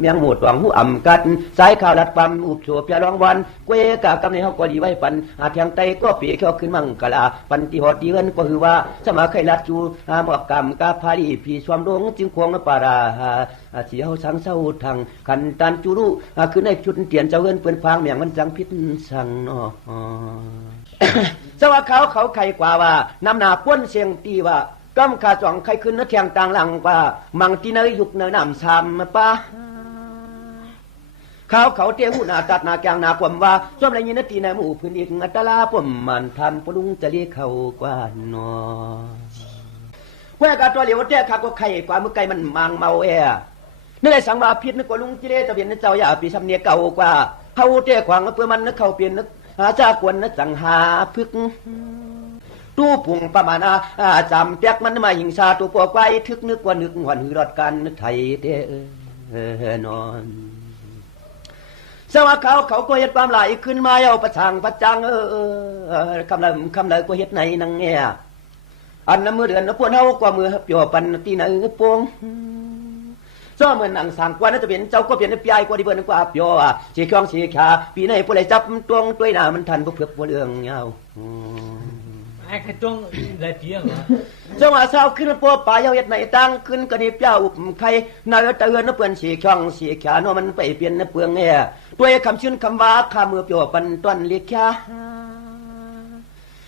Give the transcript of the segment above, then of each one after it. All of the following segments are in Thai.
เมียงหมูดหวังหูอ่ำกันสายข่าวลัดปั๊มอุบโฉบยาร้องวันเกวกะกำในเฮาก็ดีไว้ปันหาเพียงไตก็ปีเข้าขึ้นมั่งกะลาปันติหอดดีเงินก็คือว่าสมาไข่ลัดจูหาหมอกกรรมกาพาลีผีสวมดวงจึงควงปาราเสียวสังเศร้าทางขันตันจุรุคือในจุดเตียนเจ้าเงินเปื้อนพางเมียงมันจังพิษสั่งเนาะสว่าเขาไข่กว่าว่าน้ำหนาป้วนเสียงตีว่าก้มขาจ่องไข่ขึ้นนเทียงต่างหลังว่ามังตีเนยยุกเนยน้ำซ้ำป้าเขาเตี้ยหูนาตัดนาแกงนาความว่าส่วนไรยินตีในหมู่พื้นอีกอัตลาผมมันทำปลุงจะเรียกเขากว่านอเมื่อกาตัวเหลียวเตี้ยข้าก็ไข่กว่าเมื่อไก่มันมังเมานี่ได้สังวาพิษนึกว่าลุงจิเลตะเวียนเจ้าอย่าปีสำเนียเก่ากว่าเขาเตี้ยขวางเพื่อมันนึกเขาเปลี่ยนนึกหาจากวนนึกจังหาพึกตู้ปุ่งประมาณจำเปียกมันมาหิงชาตัวปวกไว้ทึกนึกว่านึกหวนหือรอดกันนึกไทยเด้อนอนสว่าเขาก็เฮ็ดความหลายขึ้นมาเอาประชังประจังคำเลยก็เฮ็ดในนังเนี่ยอันน้ำมือเดือนปวนเฮากว่ามือเปียวปันตีไหนปวงซ้อเหมือนหนังสังกว่าน่าจะเป็นเจ้าก็เปลี่ยนปีไอกว่าดีเบิ่นกว่าเปียวสีเครื่องสีขาปีไหนผู้ใดจับตวงตัวหน้ามันทันบ่เผือกบ่เรื่องยาวไอ้กระจงเลยเตี้ยเหรอจังหวะเช้าขึ้นปัวป่าเยาเฮ็ดในตั้งขึ้นกระดิบเจ้าอุบไข่นายตะเอือนเปื้อนสีช่องสีขาโนมันไปเปลี่ยนเปลืองแง่ตัวคำชื่นคำว่าข้ามือเปียวปันต้นเลียกยา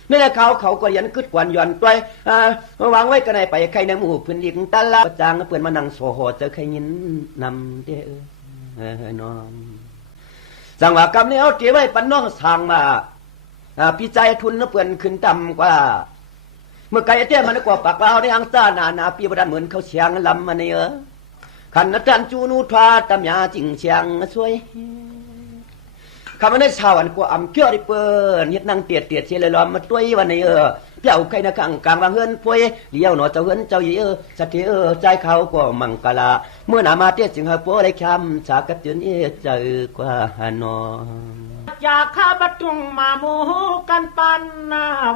นี่แหละเขาก็ยันกึดกวนย้อนตัววางไว้กันในไปไข่ในหมู่พื้นดินตะละจางเปื้อนมานั่งโซโหเจอไข่ยินนำเด้อนอนจังหวะกำนี้เอาเกี่ยวไว้ปันน้องสางมาพี่ใจทุนเปื่อนขึ้นต่ำกว่าเมื่อไก่เตี้ยมันกว่าปากเราในอังซ่านาปีบดันเหมือนเขาเชียงลำมาเนี่ยขันนัดจันจูนูทวาตำยาจิงเชียงสวยคำว่าในชาวอันกว่าอ่ำเกี่ยวดิเปิ้นเฮ็ดนั่งเตียดเสียเลยล้อมมาด้วยวันนี้เจ้าไข่นะกลางวางเฮือนป่วยเลี้ยวหนอเจ้าเฮือนเจ้าเยสัตย์ใจเขากว่ามังกลาเมื่อหนามาเตี้ยจึงหาโป้ได้คำจากกับจืนเจอกว่าหนออยากข้าบัดจุงมาโมกันปัน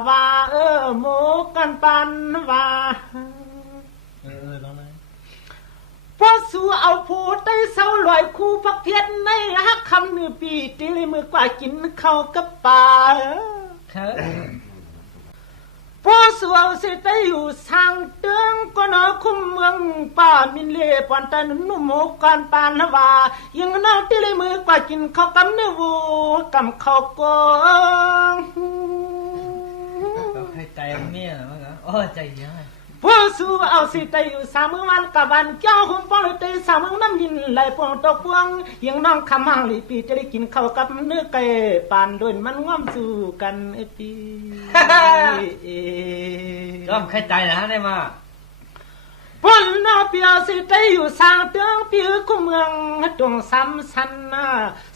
ว่าโมกันปันว่าลองไหมพอสู้เอาผู้ได้เศร้าลอยคู่พักเทียนในฮักคำนือปีตีเลยมือกว่ากินเข้ากับป่าพอสู้เอาสิได้อยู่สร้างเตืองก็นอคุ้มเมืองป่ามินเล่ปอนตันนุ่มโมกันปานว่ายังนอตีเลยมือกว่ากินเข้ากับเนื้อวัวกับเข้ากองให้ใจเนี่ยมั้งอ๋อใจเยอะพอสู้เอาสิได้อยู่สามมื้อวันกับวันเจ้าหุ่นป้องเลยตีสามมื้อน้ำยินไหลปองตกพวงยังน้องคำห่างหลีปีจะได้กินข้าวกับเนื้อไก่ปานด้วยมันง่อมสู้กันปีก็ให้ใจนะได้มาพอน้าเปียสิได้อยู่สร้างเตืองปีคุ้มเมืองตรงซ้ำสัน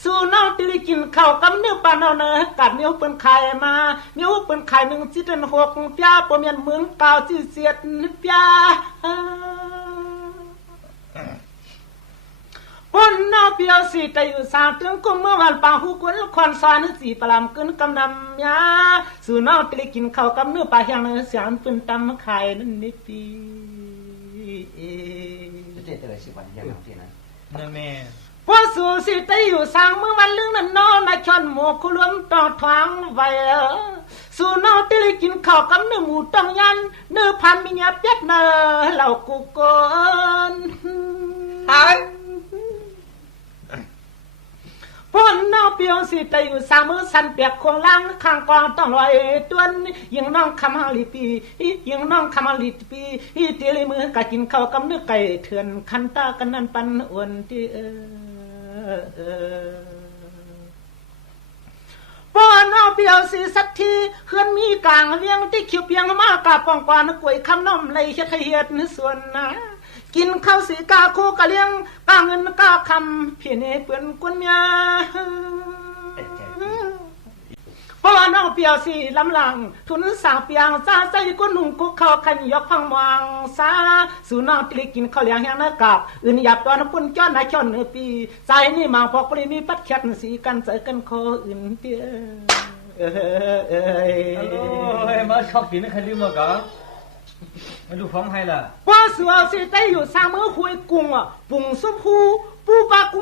สู้น้องตีกินข้าวกับเนื้อปานเอาเนื้อกัดเนื้อเปิ้นไข่มาเนื้อเปิ้นไข่หนึ่งจิตหกเปียปเมียนเมืองเก่าจีเสียดเปียพอน้าเปียสิได้อยู่สร้างเตืองคุ้มเมืองวันปางหูกวนควันซอยนึกสีปลามกึนกำนำยาสู้น้องตีกินข้าวกับเนื้อปลาแห้งเนื้อเสียงเปิ้นตำไข่นั่นนี่ปีเจ๊เลยสิวันยังทำที่นั้นนั่นแม่พอสู้สิได้อยู่สร้างเมื่อวันลึงนั่นนอนมาชนหมูคุล้มต่อทางไว้สู้น้องตีกินข้าวกับเนื้อหมูต้องยันเนื้อพันมีเงียบเปียกเนื้อเหล่ากุกนหายพอน้องเปียวสิได้อยู่สร้างมือสันเปียกควงล่างข้างกองต้องลอยตัวยังน้องคำฮังลีปียังน้องคำฮังลีปีเตลีมือกะกินข้าวกับเนื้อไก่เถื่อนคันตากันนั่นปันอ้วนที่พอน้องเปียวสิสักทีเฮือนมีกลางเลี้ยงที่คิวเพียงมากกับปองกวานกล้วยคำน้อมไหลเฮ็ดให้เฮ็ดส่วนนะกินข้าวสีกาคู่กะเลี้ยงกาเงินกาคำเพียนเปื่อนกุนยาเพราะว่าน้องเปียวสีลำหลังทุนสาวเปียงซาใจกุนุ่งกุกเขาขันยกพังวางซาสู่น้องตลิกินข้าวเลี้ยงแห้งนักกับอื่นหยับตอนปุ่นจ้อนนายชนปีใจนี่มังพอกปริมีปัดแคทสีกันเจอกันคออื่นเปียมาชอบกินใครลืมมั้งกะมาดูพร้อมให้ล่ะว่าสัวสิได้อยู่สร้างมือคุยกุ้งปุ่งสุภูปูปลากุ้ง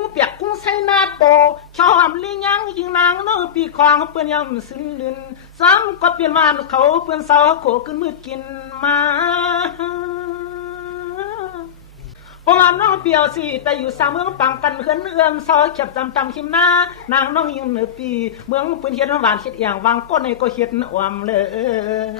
โตชอบลิยังยิงนางเนื้อปีควางเปื้อนยำสินลืนซ้ำก็เปลี่ยนมานเขาเปื้อนเสาโขขึ้นมืดกินมาพงามน้องเปียวสิแต่อยู่สามเมืองปังกันเฮือนเอื้อมซอยเข็บจำหิมหน้านางน้องยิงเหนือปีเมืองปืนเฮ็ดหวานเฮ็ดอย่างวางก้นในก็เฮ็ดอวมเลย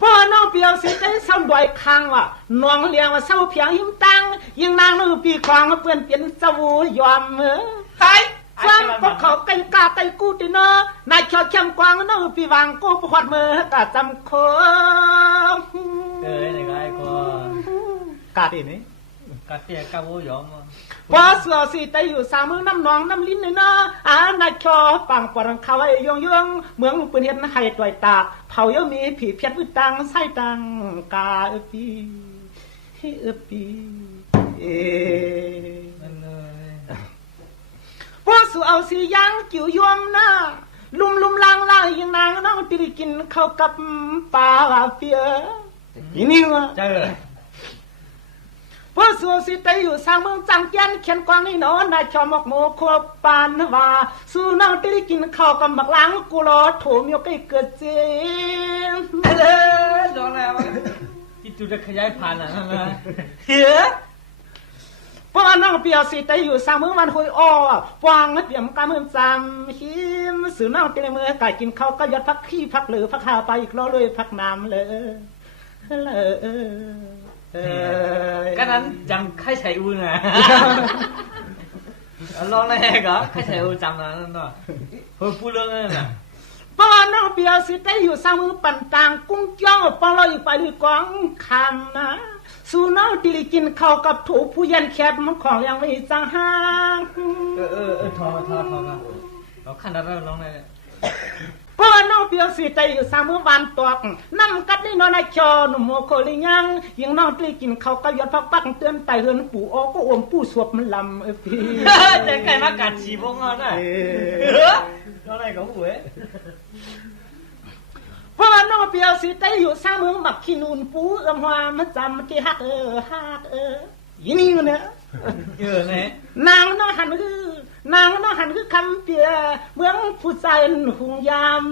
พ่อน้องเปียวสิได้ซ้ำดอยคางว่ะน้องเลี้ยงว่าเศร้าเพียงหิมตังยิงนางน้องปีควางเปื้อนเปลี่ยนเจ้ายอมไทยซ้ำพวกเขาไก่กาไก่กูติเนอนายชอเข้มกวางน้องปีวางกูปวดมือกะจำโคนี่ไงก็กาดีนี่กาเตียกาโวยอมพอเสือสิแต่อยู่สามมือน้ำนองน้ำลิ้นเนาะนายชอปังปรังเขาไอ้ยงเมืองปืนเฮ็ดให้ต่อยตากเผายังมีผีเพี้ยนอึดตังไส้ตังกาปีปีพอสู่เอาสิยังกิ่วยมนะลุมลางยังนางน้องติริกินเข้ากับปลาเฟียอีนี่วะเจอพอสู่สิแต่อยู่สร้างเมืองจังเกียนเขียนกวางนี่เนาะนายชอมกโมโคปานว่าสู่น้องติริกินเข้ากับบักล้างกูรอโถมยกให้เกิดเจนโดนแล้วที่จุดจะขยายพันธุ์นะพอน้องเปียวสิแต่อยู่สามมือวันคุยอ้อวางเปี่ยมกำมือจำหิมสื่อน้องตีมือไก่กินข้าวก็ยัดพักขี้พักเหลือพักหาไปอีกล้อเลยพักน้ำเลยก็นั้นจังไข่ใส่อุ่นอ่ะลองเลยก็ไข่ใส่อุ่นจังนั้นเนาะเพิ่มพูดเรื่องนั้นน่ะพอน้องเปียวสิแต่อยู่สามมือปั่นต่างกุ้งจ้องปองเราอีกไปด้วยกองคำนะสู่น้องติริกินเข้ากับถูผู้ยันแคบมันของยังไม่จังห่างทอเราขันได้แล้วน้องเลยพอน้องเปียวสิใจอยู่สามมือวันตอกน้ำกัดนี่นอนในจอหนุ่มโมโคลิยังยังน้องติริกินเข้ากับยอดพักปักเตือนไตเฮือนปู่อ้อก็อมปู่สวบมันลำพี่แต่ใครมากัดฉีบงอ่ะได้น้องอะไรก็หูเพราะว่าน้องเปียวสิแต่อยู่สามเมืองบักขี้นูนปูอำหัวมันจำที่ฮักยี่นี่เนี่ยเนี่ยนางน้องหันคือคำเปียเมืองผู้ใจหุงยาม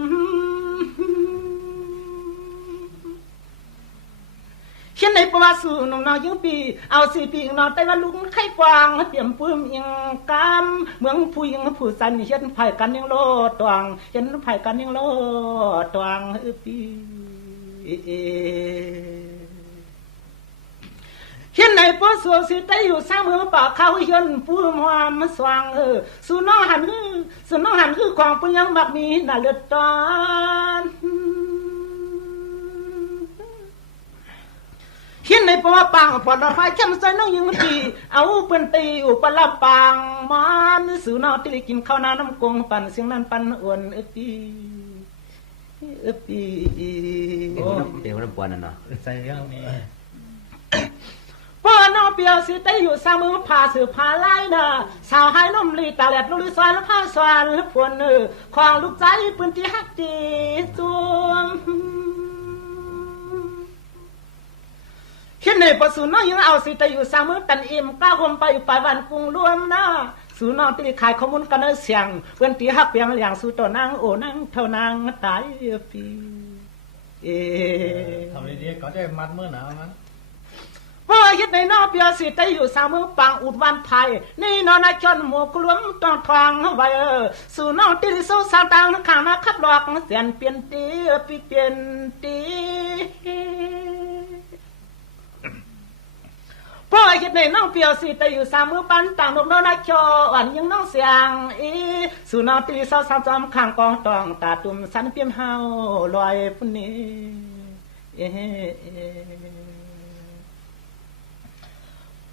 เช่นในประวัติสูน้องยังปีเอา4 ปีน้องแต่ว่าลุงไข่กวางเตรียมปื้มยังกำเมืองผู้ยังผู้สันเห็นไผ่กันยังโลตวงเห็นไผ่กันยังโลตวงปีเช่นในประวัติสิแต่อยู่สร้างเมืองป่าเขาเห็นผู้มามมาสว่างสู่น้องหันคือความปุญยังแบบนี้น่าเลือดตอนเห็นในปวปังปอดไฟเข้มใส่น้องยิงตีเอาเป็นตีอุปลาปังมันสื่อน้องติลิกินข้าวน้ำกงปั่นเสียงนั้นปั่นอ้วนปีเดี๋ยวน้ำปวนนั่นเนาะใส่ยังมีป้อนน้องเปียวสิแต่อยู่สามมือผ่าสืบผ่าไล่น่ะสาวให้นมลีตาแหลดลุยซอยแล้วผ้าซอยแล้วพวนของลูกใจปืนที่ฮักจีจวงเห็นในประสูน้องยังเอาสิแต่อยู่สามมือตันอิ่มก้าวคมไปวันกรุงรวมนะสูน้องตีขายข้อมูลกันเสียงเพื่อนตีฮักเปียงอย่างสู่ต่อนางโอ้นางเท่านางตายปีทำดีๆก็ได้มัดเมื่อหนาวมั้งว่าเห็นในน้องเปียสิแต่อยู่สามมือปังอุดวันไผ่นี่นอนในจนหมูกลุ้มต้องทองไว้สู่น้องตีโซสาวตังข้างมาขับหลอกเสียนเปลี่ยนตีเปลี่ยนตีพ่อเห็นในน้องเปียวสิแต่อยู่สามมือปันต่างนกน้องนักโชอ่อนยังน้องเสียงสู่น้องตีสาวสาวจอมข้างกองตองตาตุ่มสันเปียมเฮาลอยปุ่นนี้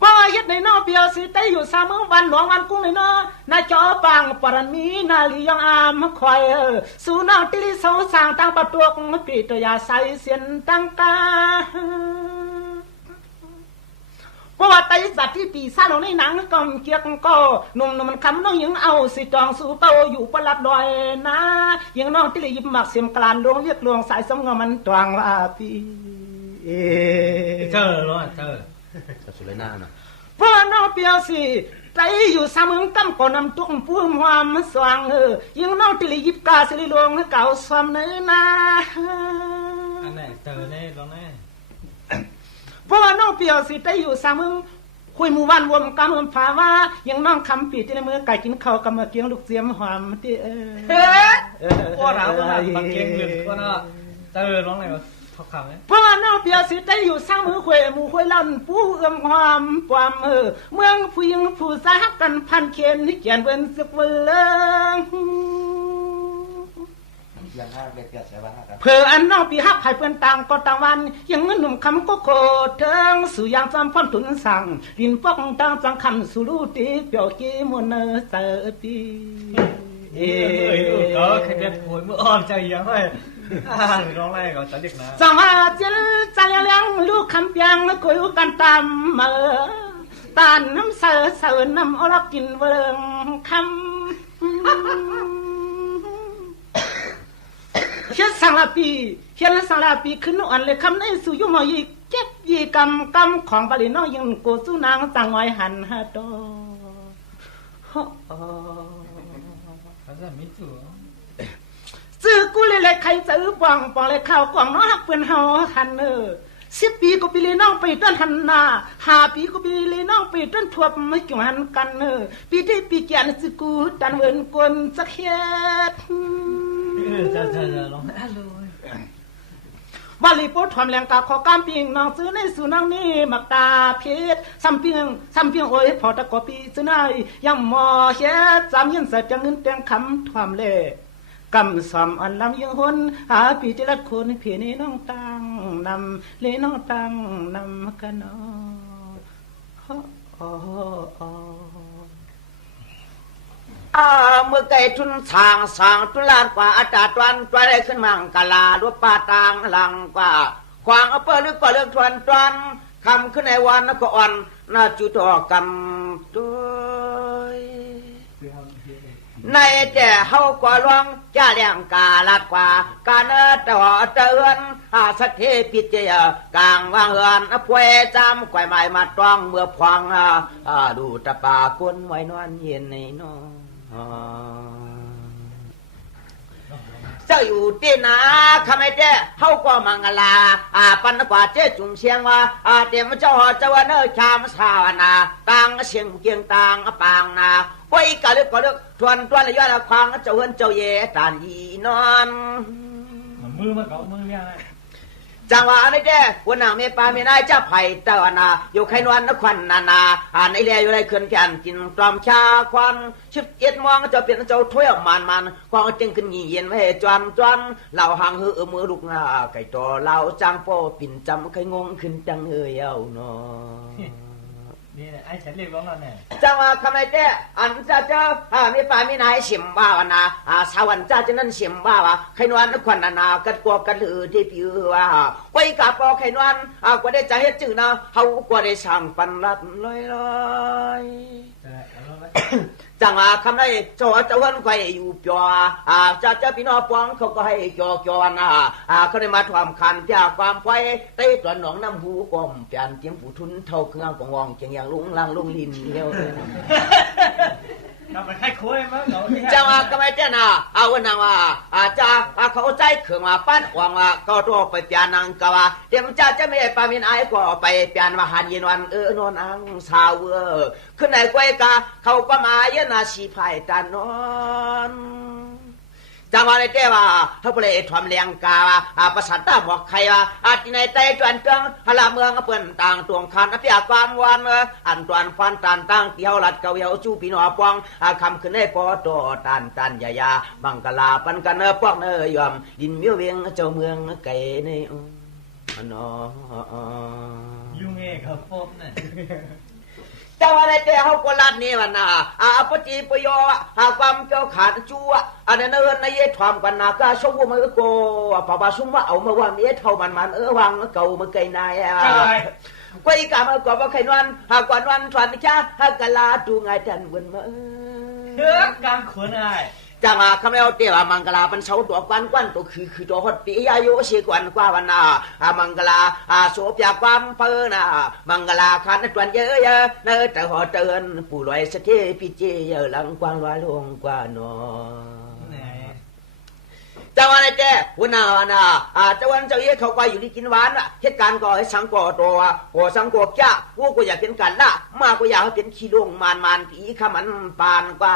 พ่อเห็นในน้องเปียวสิแต่อยู่สามมือวันหลวงวันกุ้งในน้องนาจอปังปรมีนาลียังอามคอยสู่น้องตีสาวสางตั้งประตูกปีตัวยาใสเสียนตั้งกาเพราะว่าไตสัตว์ที่ปีซ่าลงในหนังกำเกียกก็นุ่มมันคำน้องยังเอาสิจองสู่เป้าอยู่ประลับลอยนะยังน้องที่เลยยิบหมักเสียมกลานลวงเรียกลวงสายสมงมันตวงว่าพี่เจอหรอเจอ สุเลยหน้าน่ะ เพราะน้องเปียวสิใจอยู่สามมึงตั้มก่อนนำตุ้งปูมความสว่างยิงน้องติลิยิบกาสิลิลวงเก่าสวมเนื้อนา อันไหนเจอแน่ร้องแน่ เพราะว่าน้องเปียวสิใจอยู่สามมึงคุยหมู่บ้านวมกำมือผาว่ายังน้องคำปีที่ในมือไก่กินข้าวกับมาเกียงลูกเสียมหอมที่ว่าหนาวก็หนาวบางเกงหลุดก็น่าเจอร้องไหนก็ทักคำเลยเพราะว่าน้องเปียวสิใจอยู่สร้างมือคุยหมู่คุยลั่นผู้หอมปวามเมืองผู้หญิงผู้สากันพันเขียนที่เขียนเป็นสึกเวลงเพื่ออันน้องปีฮักไผ่เพื่อนต่างก็ต่างวันยังเงินหนุ่มคำก็โคเทิงสู่ยางจำพ้นถุนสั่งดินปอกต่างจังคำสู่ลูตีเปียวกี้มวนเนอเสอปีก็แค่เด็ดโวยมืออ่อนใจยังไงร้องแรกก็จะเด็กนะสองเจลจะเลี้ยงลูกคำเปียงคุยกันตามมาตานน้ำเสือเสือน้ำอรกินเวิงคำเขียนสังลาปีเขียนสังลาปีขึ้นอ่อนเลยคำในสู่ยุมยีเก็บยีกำของบาลีน้อยยังโกสู้นางจังไว้หันฮะโตเขาจะไม่จู่ซื้อกูเลยใครซื้อปองเลยข้าวกล่องน้องหักเปื่อนเฮาหัน10 ปีก็ปีเลยน้องไปต้นหันนา5 ปีก็ปีเลยน้องไปต้นทวบไม่กี่หันกันปีที่ปีแก่นซื้อกูดันเวินกวนสักเฮ็ดจะร้องเลยวาลีโพทอมแรงกาขอกามปิงน้องซื้อในสุนังนี่มักตาเพชรซ้ำเพียงโอ้ยพอตะกอปีซื้อในยังมอเฮ็ดจำยินเสจังเงินแต่งคำทวมเล่กำสอมอันลำยังหนหาปีที่ละคนเพียนี่น้องตังนำเลน้องตังนำกันเนาเมื่อไก่ทุนสางทุลานกว่าอาจารย์วันตัวได้ขึ้นมังกะลาดวป่าตางหลังกว่าขวางเอาเปิดลึกก็เลือกทวนคำขึ้นในวันก็อ่อนน่าจุดออกกำด้วยในแต่เฮาก็ร้องจ้าเลี้ยงกาลัดกว่าการต่อเตือนสัทเทปิเจยกลางวางเฮือนป่วยจำไข่ไม้มาต้องเมื่อพวงดูตะปาก้นไว้นอนเย็นในนอนเจ้าอยู่ที่นาขมายเจ้เฮาก็มังลาปันกว่าเจ้จุงเชียงว่าเตรียมเจ้าเจ้าเนอชามสาวนาตังเชียงเกียงตังปางนาไว้กะเลือกก็เลือกทวนระยะควางเจ้าเฮินเจ้าเย่ตานยีนอนมือมันเกามือเนี่ยจังหวะนี้เจ้วันนางเมปาเมนายเจ้าไผ่เจ้านาอยู่ไข่นวลนครนาในเรืออยู่ในเขื่อนแก่นกินตรอมชาควัน11 มองเจ้าเปลี่ยนเจ้าถ้วยออกมันกองจึงขึ้นเย็นไว้จวนเหล่าหางหือมือลูกไก่ตัวเหล่าจังโปปิ่นจำไข่งงขึ้นจังเอาเนาะนี่ไอ้ฉันเรียกร้องแล้วเนี่ยจังว่าทำไมเจ้อันเจ้ามีป่ามีนายชิมบ้าวนาสวรรค์เจ้าจะนั่นชิมบ้าวใครนวลนครนากัดกลัวกันหือที่ผิวว่าไว้กับปอใครนวลกว่าได้ใจเฮ็ดจืดนะเขากว่าได้สั่งปันรัดลอยจังว่าคำได้เจ้าวันไฟอยู่เปียวเจ้าพี่น้องปองเขาก็ให้จอนะเขาได้มาทำคันจากความไฟเต้ตัวหนองน้ำหูกลมเปลี่ยนเตรียมผู้ทุนเท่าเครื่องกองวองเกียงอย่างลุงลังลุงลินเร็วเราไปให้คุยมั้งจังว่าก็ไม่เจ้านะวันนั้นว่าจ้าเขาใจเขื่องว่าปั้นหวังว่าก็ตัวไปเปลี่ยนนางก็ว่าเดี๋ยวจ้าจะไม่ปามินไอ้ก็ไปเปลี่ยนว่าหันยินวันนอนอังสาวขึ้นในกวยกาเขาก็มาเยนาชีพายตานอนจังหวะในเจ้าว่าเขาไปเลยทำเลี้ยงกาประสานตาบอกใครว่าที่ในใจจวนเตืองฮาลาเมืองเปิ่นต่างตวงคันเปียความวันอันตวนฟันตันตั้งเที่ยวลัดเกาเยาจูปีนอปองคำขึ้นในปอโตตันยาบังกลาปันกันปอกเนยยอมดินเมียวเวียงเจ้าเมืองไก่ในนอยุ่งเองครับพบเนี่ยแต่ว่าในแต่เขาก็ลัดนี่มันปจีปโยความเกี่ยวขาดจูอันนั้นในเย่ทำกันก็ชกมือโกป่าซุ่มว่าเอามาว่ามีเท่ามันวางเก่ามาไกลนายก็อีกามาก่อนว่าใครนวลกว่านวลทวนช้ากะลาดูไงจันบนมากลางขวนไอ้ จังคำแล้วเตียวมังกลาเป็นเสาตัวกวนตัวคือตัวฮอดปีอายุสิกวนกว่าวันน่ะมังกลาโสเปียความเปิ้นน่ะมังกลาคันตวนเยอะๆเนอแต่ฮอดเตือนผู้ลอยสะเทพิเจเยหลังกว้างว่าลงกว่าน้อจังวันนี้เจ้วันน่ะจังวันเจ้าเอ๋เขาก็อยู่ที่กินหวานอ่ะเหตุการณ์ก็ให้สังก่อตัวก่อสังก่อจ้ากูก็อยากเป็นกันละมาก็อยากให้เป็นขี้ลงมันผีขมันปานกว่า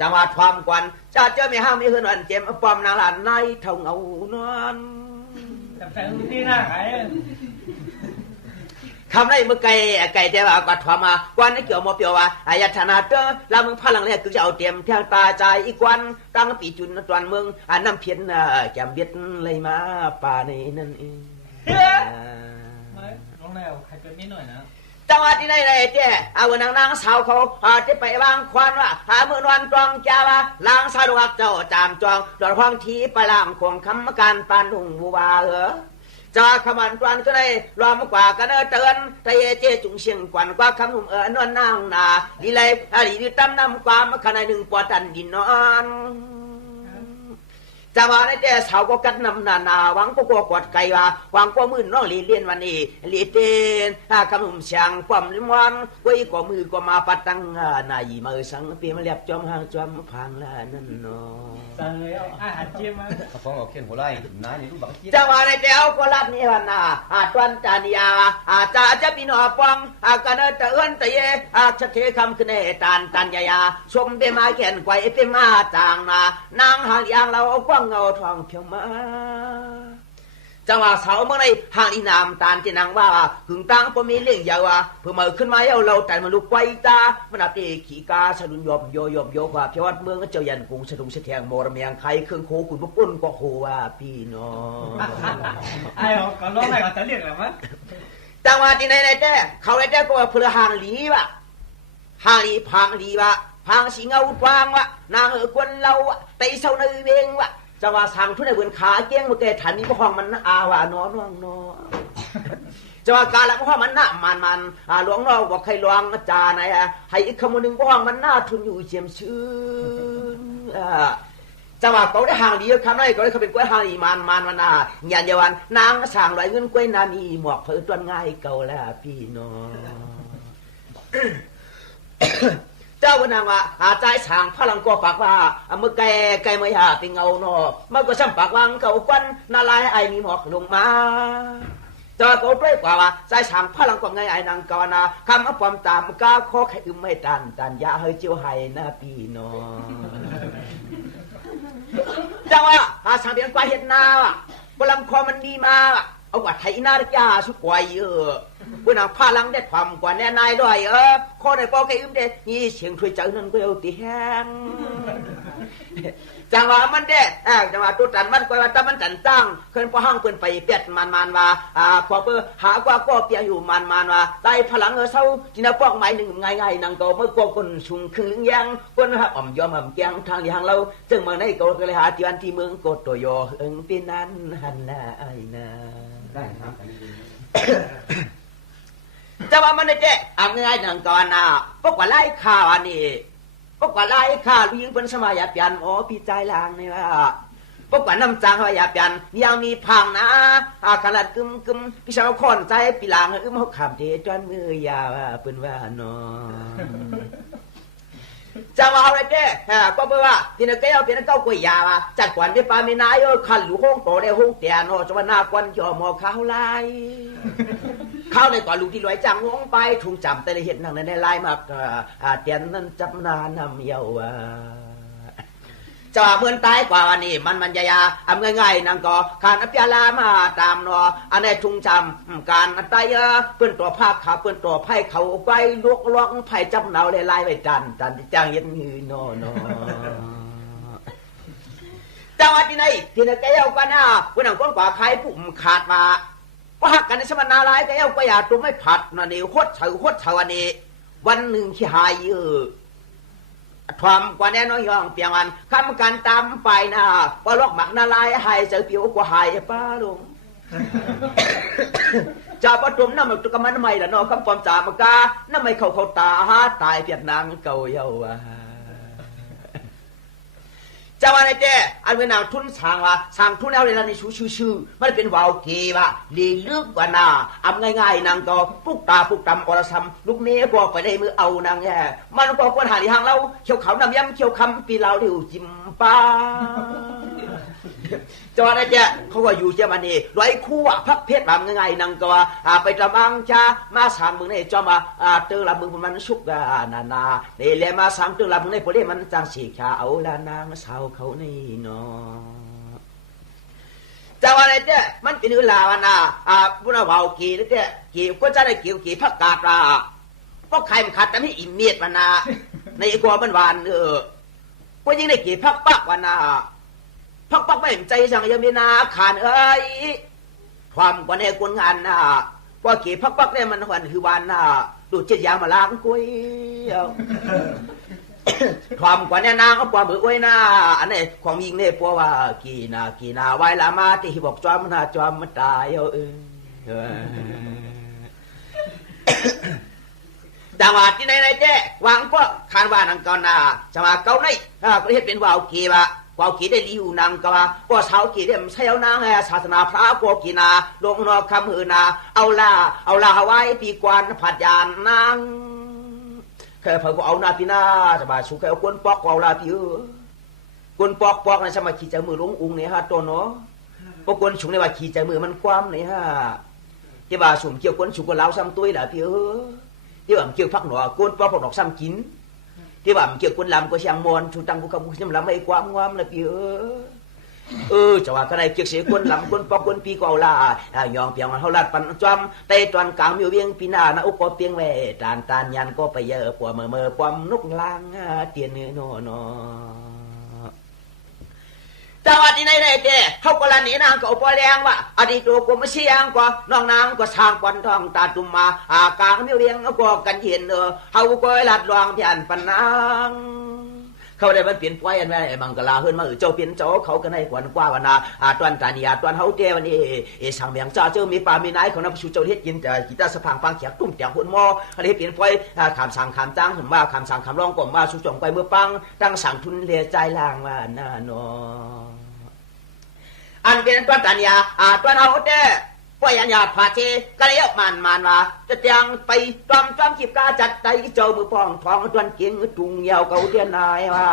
จังหวัดความกวนจะเจอไม่ห้ามไม่เฮือนวันเจมปอมนางหลานในเท่าเงานอนแต่แฟนที่หน้าไงคำได้เมื่อไก่เจ้ากัดความมากวนนี่เกี่ยวมาเปียวว่าอายธนาเตอลามึงพลังเนี่ยคือจะเอาเตรียมเที่ยงตาใจอีกวันตั้งปีจุนตอนเมืองน้ำเพียนแก้มเบ็ดเลยมาป่าในนั่นเองน้องแนวใครเป็นนิดหน่อยนะจังหวัดที่ไหนเจ้เอานางสาวเขาจะไปวางควันว่าเมื่อนวันจองจ้าว่าลางสาวดวงเจ้าจามจองดอกห้องทีไปลางคงคำการปานหุ่งบัวจะขมันตวนก็ได้รอมกว่ากันเตือนไทยเจจุงเชียงกวนกว่าคำหุ่มนวลนางนาดีเลยดีตั้มนำความขนาดหนึ่งปอดันดินนอนจะว่าในแต่สาวก็กัดนำนาหวังก็กวดไก่ว่าหวังก็มือน้องลีเลียนวันนี้ลีเต้นคำหุ่มเชียงความลิมวันกุ้ยก็มือก็มาปัดตั้งนายมือสังเปียมาเรียบจอมหางจอมพังละนั่นเนาะเอออาหารเจียมมั้งฟ้องเอาเขียนหัวไล่น้านี่รู้บักเจียจังหวะในแต่เอาก็รับนี่วันน่ะตวนจานิยาจะพี่น้องปองกันเตือนแต่เยชัดเทคำขึ้นในตันยาชมเปมาแก่นไกวเปมาจางนางหางยางเราเอากว้างเงาทองเพียงมาจังหวะสาวเมื่อไรหางอีนามตานที่นางว่าหึงตังพอมีเรื่องยาวเพื่อมาขึ้นมาเอาเราแต่มาลุกไว้ตามันอับเอขี่กาสะดุนยอมโยกว่าเพียวัดเมืองเจ้ายันกรุงสะดุงเสถียงโมรเมียงไข่เครื่องโคกุนปุ่นก็โหว่าพี่น้องไอ้ก็ร้องไหนก็จะเรียกอะไรมั้งจังหวะที่ไหนเจ้เขาไอ้เจ้าก็เพื่อหางหลีวะหางหลีพังหลีวะพังสิงเอาฟางวะนางกวนเราไตเศร้าในเวงวะจะว่าสั่งทุนในเวรขาเกี้ยงเมื่อแกถันนี้พวกห้องมันว่านอนจะว่าการละพวกห้องมันน่ะมันหลวงเราบอกใครหลวงอาจารย์ไหนให้อีกคำหนึ่งพวกห้องมันน่าทุนอยู่เจียมชื้นจะว่าเขาได้ห่างดีคำนั้นเขาได้เขาเป็นกล้วยห่างอีมันยันเยาวันนางสั่งลอยเงินกล้วยนานีหมอกเผยตัวง่ายเก่าแล้วพี่น้องเจ้าวันนางว่าใจสางพลังก็ปากว่าเมื่อไกลไม่หาเป็นเงาเนาะมันก็ซ้ำปากวางเขาควันนาลายไอมีหมอกลงมาเจ้าก็เปรี้ยกว่าใจสางพลังก็ไงไอ้นางกอนาคำอัปมตามก้าข้อไข่ไม่ตันยาเฮยเจียวไห้นะพี่น้องเจ้าว่าสังเดียนกว่าเห็ดนาพลังคอมันดีมาเอากว่าไทยนาฬิกาสุกไว้วันนั้นพลังได้ความกว่าแน่นายด้วยข้อในปอแกอึมเด็ดนี่เสียงช่วยเจ้านั่นก็เอาตีแห้งจังหวะมันเด็ดจังหวะตัวจันมันก็ว่าแต่มันจันตั้งเคลื่อนพอห้างเปิ่นไปเปียดมันว่าพอเปิดหากว่าก็เปียอยู่มันว่าได้พลังเศร้าจีน่าปอกไม้หนึ่งง่ายนังโตเมื่อก็คนชุงครึ่งยังคนฮะอ่อมยอมแกงทางอย่างเราจึงเมื่อในก็เลยหาที่วันที่เมืองกดตัวยอเป็นนั้นหันหน้าไอ้นาได้ครับจะว่ามันได้แจ้ง่ายๆหนังก่อนพวกว่าไล่ข่าวอันนี้พวกว่าไล่ข่าวยิงเป็นสมัยหยาบยันพี่ใจลางนี่ว่าพวกว่าน้ำจางว่าหยาบยันยังมีพังนะขนาดกึมพี่ชาวคอนใจพี่ลางเขาขำเทจนมือยาวเป็นว่าน้องจะมาเอาอะไรเจ้ก็เพื่อว่าที่นักเก้าที่นักเก้ากวยยาจัดกวนไปปามีนายขันหรือห้องโตได้ห้องเตียนจะว่านากวนยอมอข้าวไล่ข้าวในก่อนลูกที่รวยจังห้องไปทุ่งจำแต่ละเห็นนั่งในไล่มากเตียนนั้นจำนานำเยาจะว่าเมื่อตายกว่าวันนี้มันยาง่ายๆนั่งก็การอภิลามาตามนออันในทุ่งจำการตายเพื่อนตัวภาคขาเพื่อนตัวไผ่เขาไปลวกล้องไผ่จำเนาเลยไล่ไปจันจังยันยืนนอจังหวัดที่ไหนที่ไหนแกเอากันวันนั้นก้นกว่าใครปุ่มขาดมาว่าหักกันในสมนาลายแกเอาก็อยากตัวไม่ผัดนั่นเองโคตรเฉาวันนี้วันหนึ่งที่หายทอมกว่าแน่น้อยยองเปียงอันคำการตามไปนะพอลอกหมักนาลายหายเจอเปียวกว่าหายป้าลุงจะประตุมน้ำมันตุกมันไม่ละเนาะคำปอมจ่ามกาน้ำไม่เขาตาหาตายเปียกนางเก่าเยาว์ จะว่าในเจ้อันเป็นนางทุนสางว่าสางทุนแล้วในนั้นชื่อมันเป็นวาวเกว่าลีลึกกว่านาอำง่ายๆนางก็ปุกตาปุกตำอรสัมลูกเนี้ยบอกไปได้มือเอานางแย่มันก็ควรหาที่ทางเราเขียวเขานำย้ำเขียวคำปีเราเดี๋ยวจิ้มป้าจอนะเจ้เขาก็อยู่เจ้ามันนี่ร้อยคู่พักเพชรลำง่ายๆนางก็ว่าไปตะบังจ้ามาสามมึงเนี่ยจอมาเตือนลำมึงมันสุกนาเนี่ยเลยมาสามเตือนลำมึงเนี่ยพอดีมันจังสีขาเอาละนางสาวเขานี่เนาะจะว่าอะไรเจ้มันเป็นเวลาวันบุญวาวกี่นะเจ้กี่ก็จะได้กี่พักกาดเพราะใครมันขาดแต่ไม่อิ่มเมียดวันในกลัวมันหวานก็ยิ่งได้กี่พักปักวันพักปักไม่เห็นใจสั่งยังมีนาขานความกว่าในคนงานว่ากี่พักปักเนี่ยมันหวานคือวันดูเจ็ดยามาล้างกุ้ยความกว่าเนี่ยนางก็ความมือกุ้ยอันนี้ความยิงเนี่ยเพราะว่ากี่นาไว้ละมาที่บอกจอมมันตายจังหวัดที่ไหนเจ้วางพวกคานว่านังก่อนจังหวัดเก่าในประเทศเป็นวาวกีวาวกีได้ลิวนางก็ว่าสาวกีได้ใช้เอานางศาสนาพระโกกีนาลงนอคำหือเอาละไว้ปีกวนผัดยานนางแค่เพิ่งเอานาปีนาจะมาสุขเอากวนปอกเอาละพี่กวนปอกในสมัยขี่ใจมือลงอุ้งเนี่ยตัวเนาะพวกกวนฉุงในว่าขี่ใจมือมันความเนี่ยที่ว่าสุ่มเกี่ยวกวนฉุงกวนเล้าซ้ำตุ้ยละพี่ที่ว่าเกี่ยวพักหนอกวนปอกหนอกซ้ำกินที่ว่าเกี่ยวกวนลำก็ช่างมอนชุดตังกุกบุกยำลำไม่ความงามละพี่จะว่าก็ได้เกี่ยวเสียกวนลำกวนปอกกวนปีก็เอาละยองเพียงเขาลัดปันจอมเตะตอนกลางมีเวียงปีนานะอุปเปียงแหวตานยันก็ไปเยอะปวดเมื่อความนุกลางเตียนเนื้อนอจังหวัดนี้ในเจ้เขากรณีนางก็ปล่อยแรงว่าอดีตตัวกูไม่เชียงกว่าน้องนางก็สร้างควันทองตาตุ่มมากลางมีเวียงก็กันเห็นเขาก็ลัดลวงพี่อันปนางเขาได้มันเปลี่ยนปล่อยอันแม่บังกลาเฮือนมาเจ้าเปลี่ยนเจ้าเขาก็ได้กวนกว่าวันตอนตานีตอนเขาเจ้าวันนี้สังเวียงเจ้าเจ้ามีป่ามีนายเขานับชูเจ้าเฮ็ดกินแต่กีตาร์สะพังฟังเขียกตุ้มเตียงหุ่นหม้อเขาได้เปลี่ยนปล่อยคำสั่งคำจ้างถึงว่าคำสั่งคำร้องกลมว่าสุจงไปเมื่อปังตั้งสั่งทุนเลียใจล่างว่าน่านออันเป็นตัวตันยาตัวเอาเด้ปยัญญาผาเชก็เลยมันว่าจะเตียงไปจอมจีบกาจัดใจเจ้ามือพองทองจวนเก่งตุงยาวเก่าเทียนนายว่า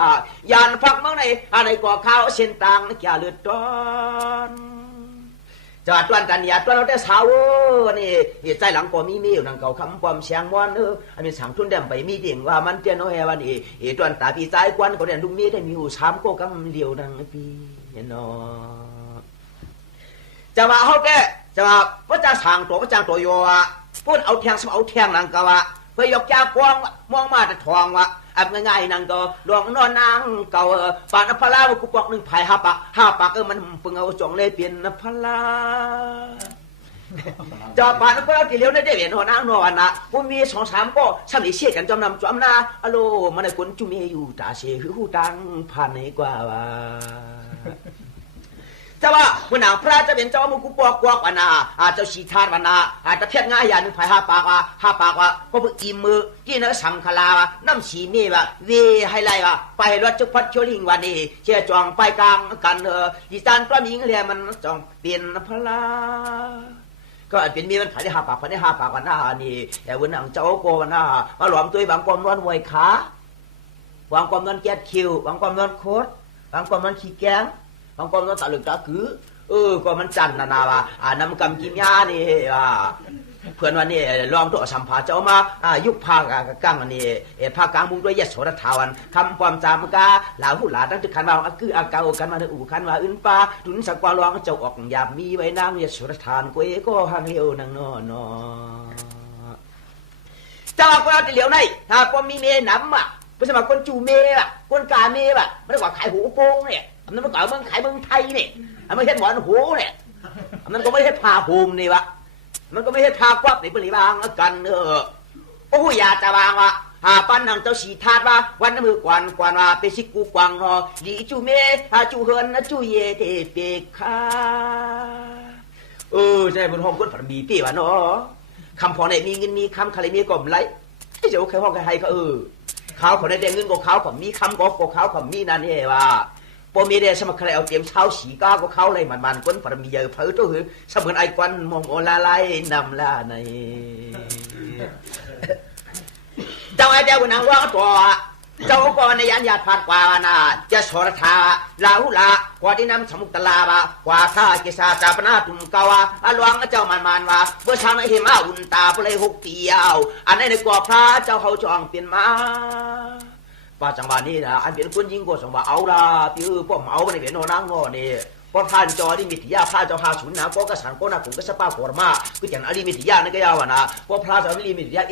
ยานพักเมื่อไหร่อะไรก่อข้าวเส้นต่างแก่เลือดต้นจังหวัดตัวตันยาตัวเราได้สาวนี่ใจหลังก็มีอยู่นังเก่าคำความเสียงมวนอันนี้สั่งทุนเดิมไปมีดิ่งว่ามันเตี้ยน้อยวันนี้ตัวตาปีใจกวนเขาเรียนลุงมีได้มีอยู่3ก็กำเลียวนังปีเนาะจะมาเขาแก่จะมาพระเจ้าสั่งตัวพระเจ้าตัวโยพูดเอาแทงสมเอาแทงนังก็ว่าเพื่อยกจ้ากวางมองมาแต่ทองว่าง่ายๆนังก็ดวงนอนนางเก่าปานพลากุปอก1 5 ปากมันเพิ่งเอาจงเลยเปลี่ยนพลาจอปานพลาที่เลี้ยวได้เห็นหัวนางนอนผมมี2-3ก็ช่างเชี่ยกันจำนำจำนาอโลมันได้คนจุเมอยู่ตาเสียหูตังผ่านไหนกว่าว่าจะว่าวันหนังพระจะเป็นเจ้ามุกุปอกกวกวันเจ้าชีทานวันจะเพียรง่ายอย่าง1 5 ปากว่าก็เพิ่งอิ่มมือที่นั่งสังขลาน้ำสีมีว่าเวให้ไล่ว่าไปรถจุพัดโชลิงวันนี้เชี่ยจองไปกลางกันดิฉันตัวมิงเรียมันจองเปลี่ยนพลาก็เป็นมีมันขายได้5 ปากวันนี่แต่วันหนังเจ้าโกวันมาหลอมตัวบางความนวลมวยขาวางความนวลแก๊สคิววางความนวลโคตรวางความนวลขี้แกงบางคนก็ตะลึกตะคือก็มันจันนาว่าน้ำกำกินยานี่เพื่อนวันนี้ลองตัวสัมภาเจ้ามายุคภาคกลางวันนี้ภาคกลางมุงด้วยยโสรทาวันคำความจำกาหลาหูหลาตั้งแต่ขันว่าคืออาเกากันมาอู่ขันว่าอื่นปาดุนสักวาลองเจ้าออกยามมีไว้นางยโสรทานกุยก็หังเลี้ยวนังนอเจ้าก็จะเลี้ยวในถ้าก็มีเมน้ำเพราะฉะนั้นคนจูเมคนกาเมไม่ได้ว่าขายหูโป่งเนี่ยมันไม่ก่อเมืองขายเมืองไทยเนี่ยมันไม่ใช่หมอนหูเนี่ยมันก็ไม่ใช่ผ้าห่มนี่วะมันก็ไม่ใช่ผ้ากวับในปริบางกันโอ้ยาจะวางวะปั้นนางเจ้าสีธาตุว่าวันน้ำมือกวนว่าเปชิกูกวางนอดีจูเมจูเฮินจูเยเทเปคาใช่บนห้องคนฝันมีปีวะเนาะคำพอเนี่ยมีเงินมีคำใครมีกลมไรเจ้าใครห้องใครก็เขาเขาได้เงินก็เขาผมมีคำก็เขาผมมีนั่นเองว่า ปมีเดสมัครเอาเตรียมเช้าสีก้าก็เข้าเลยมันก้นปรมีเยอะเพิ่ตัวหือเสมือนไอ้ควันมองโอลาไลนำลาในเจ้าไอ้เจ้าคนนางร้องตัวเจ้าก่อนในยันญาติพัดกว่านาจะสรธาลาหุลากว่าที่นำสมุกตลาบากว่าข้าเกษาจาปนาตุมกาวาอลวงเจ้ามันว่าเมื่อช้างในเหมาอุ่นตาเปลย6 ปีเอาอันในกว่าพระเจ้าเขาจองเปลี่ยนมาป้าจังหวะนี้นะอันเป็นคนยิงก็สังว่าเอาละพี่พวกเมาในเวียนนางงอนี่พอผ่านจอที่มิตรยาพระเจ้าหาศูนย์นะก็กระสันก็นักผมก็สปาโกรมาก็อย่างอริมิตรยานั่นก็ยาวนะพอพระเจ้าอริมิตรยา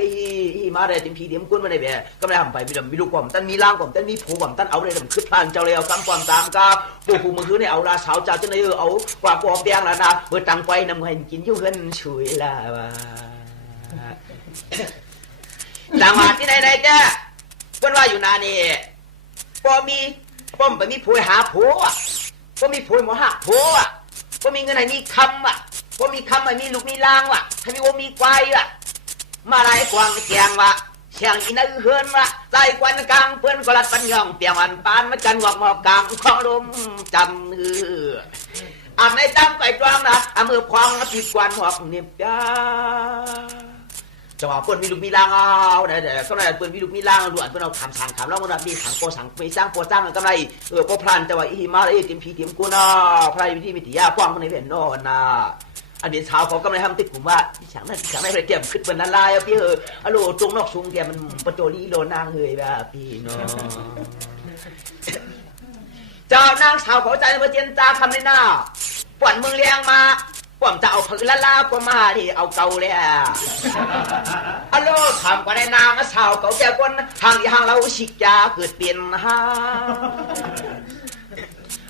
มาได้เต็มทีเต็มก้นมาในเวียก็ไม่ทำไปมีลูกผมตั้นมีล่างผมตั้นมีผูผมตั้นเอาเลยผมขึ้นผ่านเจ้าเลยเอากำความตามก้าปูมือคือเนี่ยเอาลาสาวเจ้าจะในเอากว่าปอมแดงแล้วนะเมื่อตังไปนำเงินกินยุ่งเงินช่วยละว่าจังหวัดที่ไหนแกคนว่าอยู่นานี่พอมีป้อมไปมีผู้หาผัวก็มีผู้หมอหักผัวก็มีเงินไหนมีคำอ่ะก็มีคำไม่มีลูกมีลางว่ะถ้ามีว่ามีควายอ่ะมาไล่กวางแกงว่ะเชียงอินเอาเฮือนว่ะไล่กวนกลางเพื่อนก็รัดปัญญองเปียงวันปานมาจันหวกหมอกกลางคลองลมจำอันในตั้งไก่ตรองนะเอามือพองผิดกวนหอกเนียบจ้าจังหวะเปิ้นมีลูกมีลางเอาเดี๋ยวก็ได้เปิ้นมีลูกมีลางล้วนเปิ้นเอาทำสั่งขำแล้วมันมีขังโกสั่งไปสร้างโกสร้างกันกำไรพอพลันจังหวะอีมาเต็มพีเต็มกูนะพลายวิธีมิติยาป้องคนในเวียนนอนนะอันนี้เช้าเขาก็ไม่ทำติดผมว่าฉันไม่ไปเตรียมขึ้นเป็นละลายพี่อโลตรงนอกซุงแกมันประโจลีโลนางเฮยแบบพี่น้องเจ้านางสาวเขาใจมาเจียนตาคำในหน้าป่วนเมืองเลี้ยงมาป่วนจะเอาผืนละลาก็มาที่เอาเกาเลยอโลทำกว่าในนางสาวเขาแก่คนทางอย่างเราฉิกยาเกิดเปลี่ยนฮะ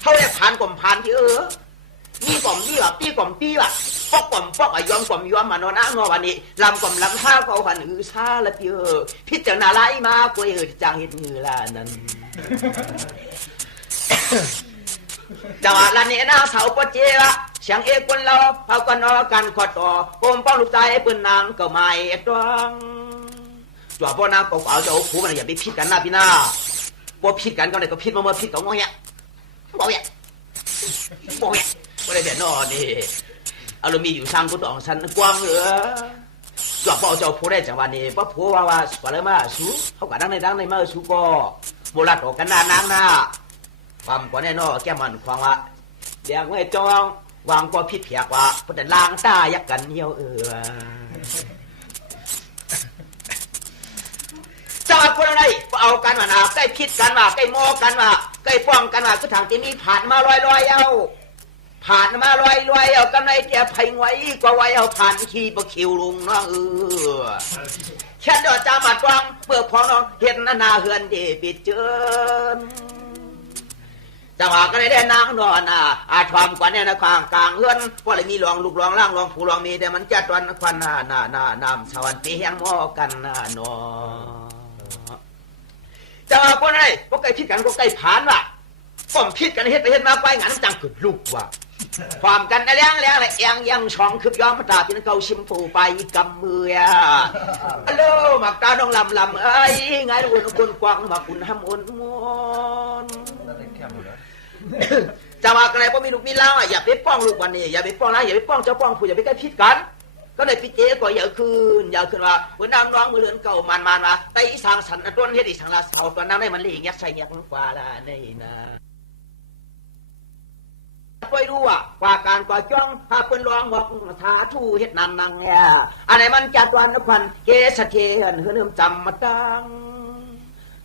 เขาได้ผ่านกลมผ่านที่นี่กล่อมนี่แบบตีกล่อมตีแบบปอกกล่อมปอกย้อมกล่อมย้อมมานอนนั่งวันนี้ลำกล่อมลำท่าเขาหันซาละเตียพิจารณาไล่มากวยจางเห็นเงือละนั้นจังหวะละนี้นะสาวปเจละเสียงเอกคนเราเขาก็นอกันขอต่อปมป้องลูกใจปืนนางก็ไม่ตรองจั่วพ่อนางก็เอาเจ้าผู้มันอย่าไปพิดกันนะพี่น้าพอพิดกันก็เลยก็พิดมาเมื่อพิดก็งอเงี้ยบอกเงี้ยบอกเงี้ยก็เลยเดี๋ยวนอนี่อารมณ์มีอยู่สร้างกุฏิของฉันกว้างเหลือจั่วพ่อเจ้าผู้ได้จังหวะนี้พ่อผู้ว่าสวรรค์มาสู้เขาก็ดังในมาสู้ก็โบราณต่อกันนานางนะความกว่าแน่นอนแก้มันความว่าเดี๋ยวไม่จองวางกว่าพิษเพียกว่าเพราะแต่ล้างตายักกันเหี่ยวจะเอาคนอะไรเอากันมาใกล้พิษกันมาใกล้โมกันมาใกล้ป้องกันมาคือทางที่มีผ่านมาลอยเอาผ่านมาลอยเอากำไรเจียไผ่ไว้กว่าไว้เอาผ่านขี้ปะคิวลุงน้องแค่ดอจามัดวางเปิดพองน้องเห็นนาเฮือนดีปิดเจินจังหวะก็ได้นางนอนอาทอมกว่าเนี่ยนะกลางเฮือนเพราะเลยมีหลวงลูกหลวงล่างหลวงผู้หลวงมีแต่มันจัดวันควันน้ำสวรรค์ปีแห่งหม้อกันนอจังหวะคนไหนพวกไก่พิษกันพวกไก่ผานว่ะป้อมพิษกันเฮ็ดไปเฮ็ดมาไปงานน้ำจังเกิดลูกว่ะความกันแรงเลยเอียงยังช่องคืบย้อมมาตาพี่นเกาชิมผูไปกำมือฮัลโหลหมักตาดองลำเอ้ยไงอุ่นอุ่นกวางหมักอุ่นห้ำอุ่นมวนจะมาอะไรเพราะมีลูกมีเล่าอย่าไปป้องลูกวันนี้อย่าไปป้องนะอย่าไปป้องเจ้าป้องผู้อย่าไปใกล้พิษกันก็เลยพี่เจ๊ก็อย่าคืนว่าวันน้ำน้องมือเลือนเก่ามันว่าไต่สางสันต้นเฮ็ดอีสังลาเสาตัวน้ำได้มันเลี้ยงยัดใส่ยัดกว่าละนี่นะไปดูกว่าการกว่าจ้องพาเปิ้นร้องบอกทาทูเฮ็ดนำนางเนี่ยอะไรมันจัดวันนครเกศเทียนเฮือนจำมาตั้ง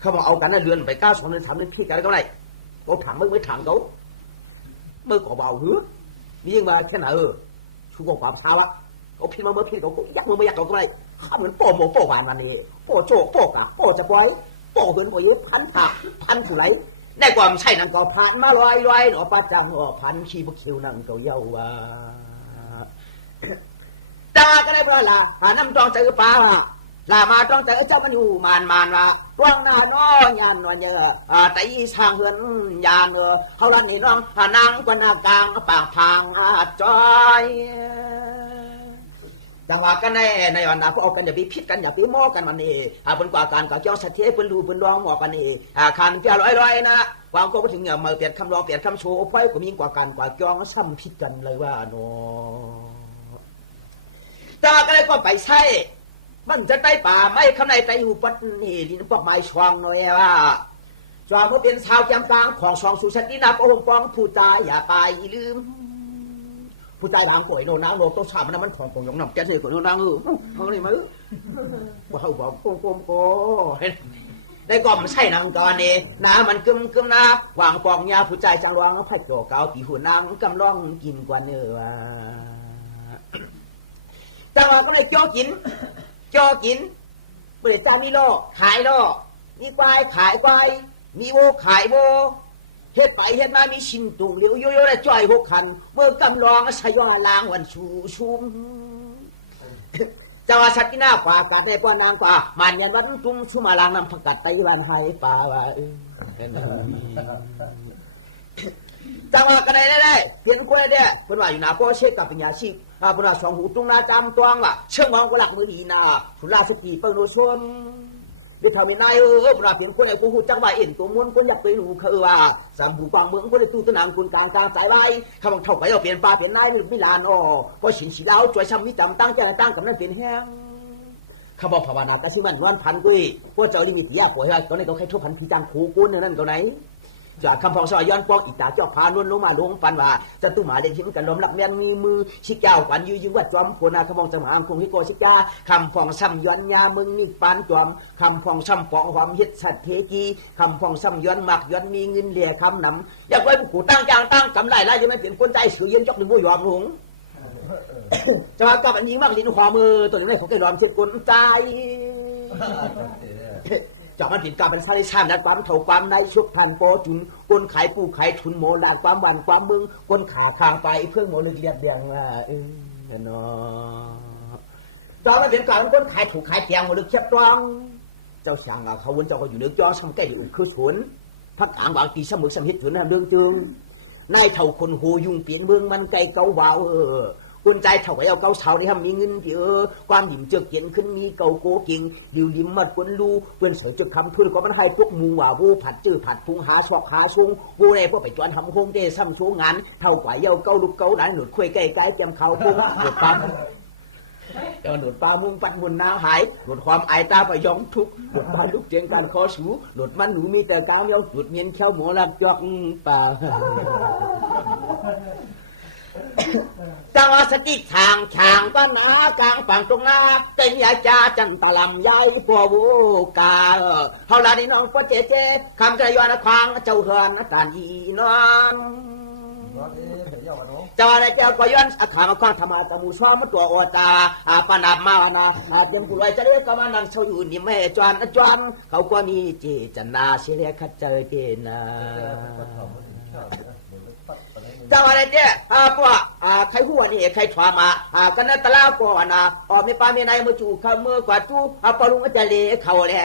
เขาบอกเอากันนะเรือนไป9 2 3 3พี่กันก็ได้เขาถังมือถังเขามือก่อเบาหื้อมียังมาแค่ไหนชูกองความเท้าอะเขาพิมพ์มาเมื่อพี่เขายักมือไม่ยักเขาก็ได้ข้าเหมือนโป้โมโป้หวานวันนี้โป้โจโป้กะโป้จะปล่อยโป้เหินหัวยุบพันผักพันผู้ไหลได้ความใช่นั่งก็ผ่านมาลอยหนอป้าจังหนอพันขี้บุคิวนั่งก็เย้าว่าแต่ก็ได้เพื่อละน้ำจองใจป้าลามาจองใจเจ้ามันอยู่มานว่าว่างหน้าน้อยานนวลเยอะแต่อีสางเฮือนยานเขาละนี่น้องนางกว่าหน้ากลางปากพางจอย จังว่ากันในวันนั้นพวกเอากันอย่าไปพิษกันอย่าไปโม้กันมันนี่เป็นกว่าการกับเจ้าสถีเป็นรูเป็นรองหมอกันนี่คันเจ้าร้อยนะวางก็ไปถึงมาเปลี่ยนคำรองเปลี่ยนคำโชว์ไฟก็มีกว่าการกว่าเจ้าซ้ำพิษกันเลยว่าโนแต่ก็เลยก็ไปใช่มันจะได้ป่าไม่ข้างในใจอยู่ปัดนี่ลินพวกไม้ชวงหน่อยว่าชวงเขาเป็นชาวแกมกลางของสองสุชันนี่นะพระองค์ปองผู้ตายอย่าไปลืมผู้ตายบางป่วยโนน้ำโนต้องชามันของของยงน้ำแกเสียของโนน้ำมันนี่มั้ยว่าเขาบอกโกโก้ได้ก็มันใช่นางก่อนนี่น้ำมันกึมน้าวางปองยาผู้ใจจังรวงไผ่โจเกาตีหัวนางกำล่องกินกว่าเนื้อจังหวะก็เลยจ่อกินเปิดจามีโลขายโลมีควายขายควายมีโวขายโวเฮ็ดไปเฮ็ดมามีชิมตุ่มเลี้ยวโยโย่และจ้อย6คันเมื่อกำลองสยอลางวันชูชุมจังหวะชัดที่หน้าป่ากาดในป่านางป่ามันยันวันจุ้มชุมาลางนำผักกัดไตวันไฮป่าว่าจังหวะกันได้เพียงกล้วยเด้เป็นว่าอยู่หน้าพ่อเช็คกับปัญญาชีเป็นว่าสองหูตรงหน้าจำตวงว่าเชื่องมองกหลักมือดีนาสุราสกีเปิงโนชนเดี๋ยวทำยังไงเป็นว่าเพียงกล้วยไอ้กูหูจังว่าเอ็นตัวม้วนคนอยากไปรู้คือว่าสามหูกวางเมืองคนในตู้ตะนางคนกลางสายไว้คำว่าเท่าไปเอาเปลี่ยนปลาเปลี่ยนนายไม่ลานอ๋อก็ฉินสีเล้าจ่วยช้ำวิจำตั้งแก่ตั้งกับนั่นเปลี่ยนแห้งข้าบอกภาวนากระซิมันนวลพันกุ้ยพวกเจ้าลิมิตยากป่วยว่าตอนนี้เขาใครทุบพันพิจารณ์ขู่กุ้นนั่นก็ไหนจากคำพองสอยย้อนปองอีตาเจ้าพานวนลงมาลงฟันว่าจะตุ้มหาเล่นหินกันล้มหลักแมนมีมือชิกเจ้าขวัญยืมวัดจอมโคนาคำพองจะมาคงฮิโกชิกาคำพองซ้ำย้อนยามึงนี่ปานจอมคำพองซ้ำปองความฮิตสัตเทกีคำพองซ้ำย้อนหมักย้อนมีเงินเหลี่ยคำนำอยากไว้ผู้ตั้งจางตั้งกำไรไล่ยังไม่เปลี่ยนคนใจเสือเย็นจอกหนึ่งผู้ยอมหงจะมากับอันนี้มากลิ้นขวามือตัวนี้เขาแก่ยอมเช็ดคนใจจากมันผิดการเป็นสายชาติและความเท่าความในชุกทันโปจุนคนขายปูขายทุนโมลาความวันความมึงคนขาคางไปเพื่อโมลึกเลียดเดียงเนาะจากมันเป็นการคนขายถูกขายเตียงโมลึกเช็ดตวงเจ้าช่างเขาวนเจ้าก็อยู่เนื้อจอช่างแก่อยู่คือสวนพักอ่างบางตีสมุกสมิทจุนเรื่องจึงนายเท่าคนโหยุงเปลี่ยนเมืองมันไกลเกาเบาคนใจเท่าไว้เอาเกาเสานี่ทำมีเงินเยอะความหยิ่มเจือกเย็นขึ้นมีเกาโกกิ่งดิวลิ้มมัดคนรูเพื่อนเสือจุดคำทุนก็มันให้พวกมูว่าวูผัดจื้อผัดพุงหาชอกหาซุงวูในพวกไปจวนทำโคงเดซ้ำชูงานเท่ากว่าเย้าเกาลูกเกาไหนหนุดคุยใกล้ๆเตรียมเขาพุงหนุดปั๊มเจ้าหนุดปลามุงปัดมุนน้าหายหนุดความไอตาไปยองทุกหนุดปลาลูกเจียงการคอสูหนุดมันหนูมีแต่กาวเดียวหนุดเมียนเขี้ยวหมูลักจอกป่าจังหวะสติทางช่างก็นากลางฝั่งตรงนาเต็นยาจ่าจันตะลำยายปัววูกาเฮาลานี่น้องพ่อเจ๊คำกระยอนควางเจ้าเฮือนการอีน้องเจ้าอะไรเจ้าก็ย้อนอาขามาควางธรรมะตะมูซ้อมตัวโอตาปนาบมานาเตรียมกุลอยจะเรียกกำนันเช่าอยู่นี่แม่จวนเขาก็นี่เจจันนาเสียขัดเจอเจนาเจ้าอะไรเจ้พวกใครหัวนี่ใครถวามากันนั่นตะลาก่อนนะมีปลามีนายมาจู่ข้ามือกว่าจู่ปลุงจะเลี้ยเขาแหละ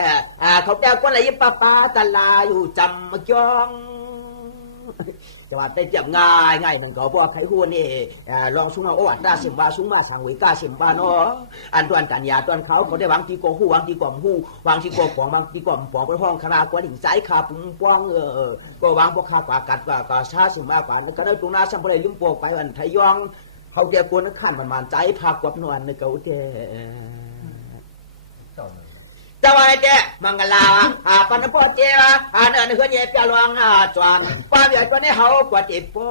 เขาแก้วก็เลยป้าตะลาอยู่จำมาจ้องจังหวัดได้เจ็บง่ายหนึ่งก็พวกใครหัวนี่ลองสุ่มเอาอวดได้สิบบาสุ่มมาสั่งวิกาสิบบาเนาะอันตัวนกันยาตัวนเขาได้วางที่กองหูวางที่กล่อมหูวางที่กองปองวางที่กล่อมปองเป็นห้องคณะกว่าดิ่งใจขาปุ่มป้องก็วางพวกข้ากว่ากัดก็ชาสิบบากว่าแล้วก็ได้ตรงหน้าสัมภาระลิ้มโป่งไปอันไทยองเขาแก่ปนขั้นมันใจพากวบนวลในเก่าแก่เจ้าอะไรเจ้มังกลาปันพ่อเจ้าเนื้อเย็บจะลวงจวนความใหญ่ก็ในเฮากว่าติปอ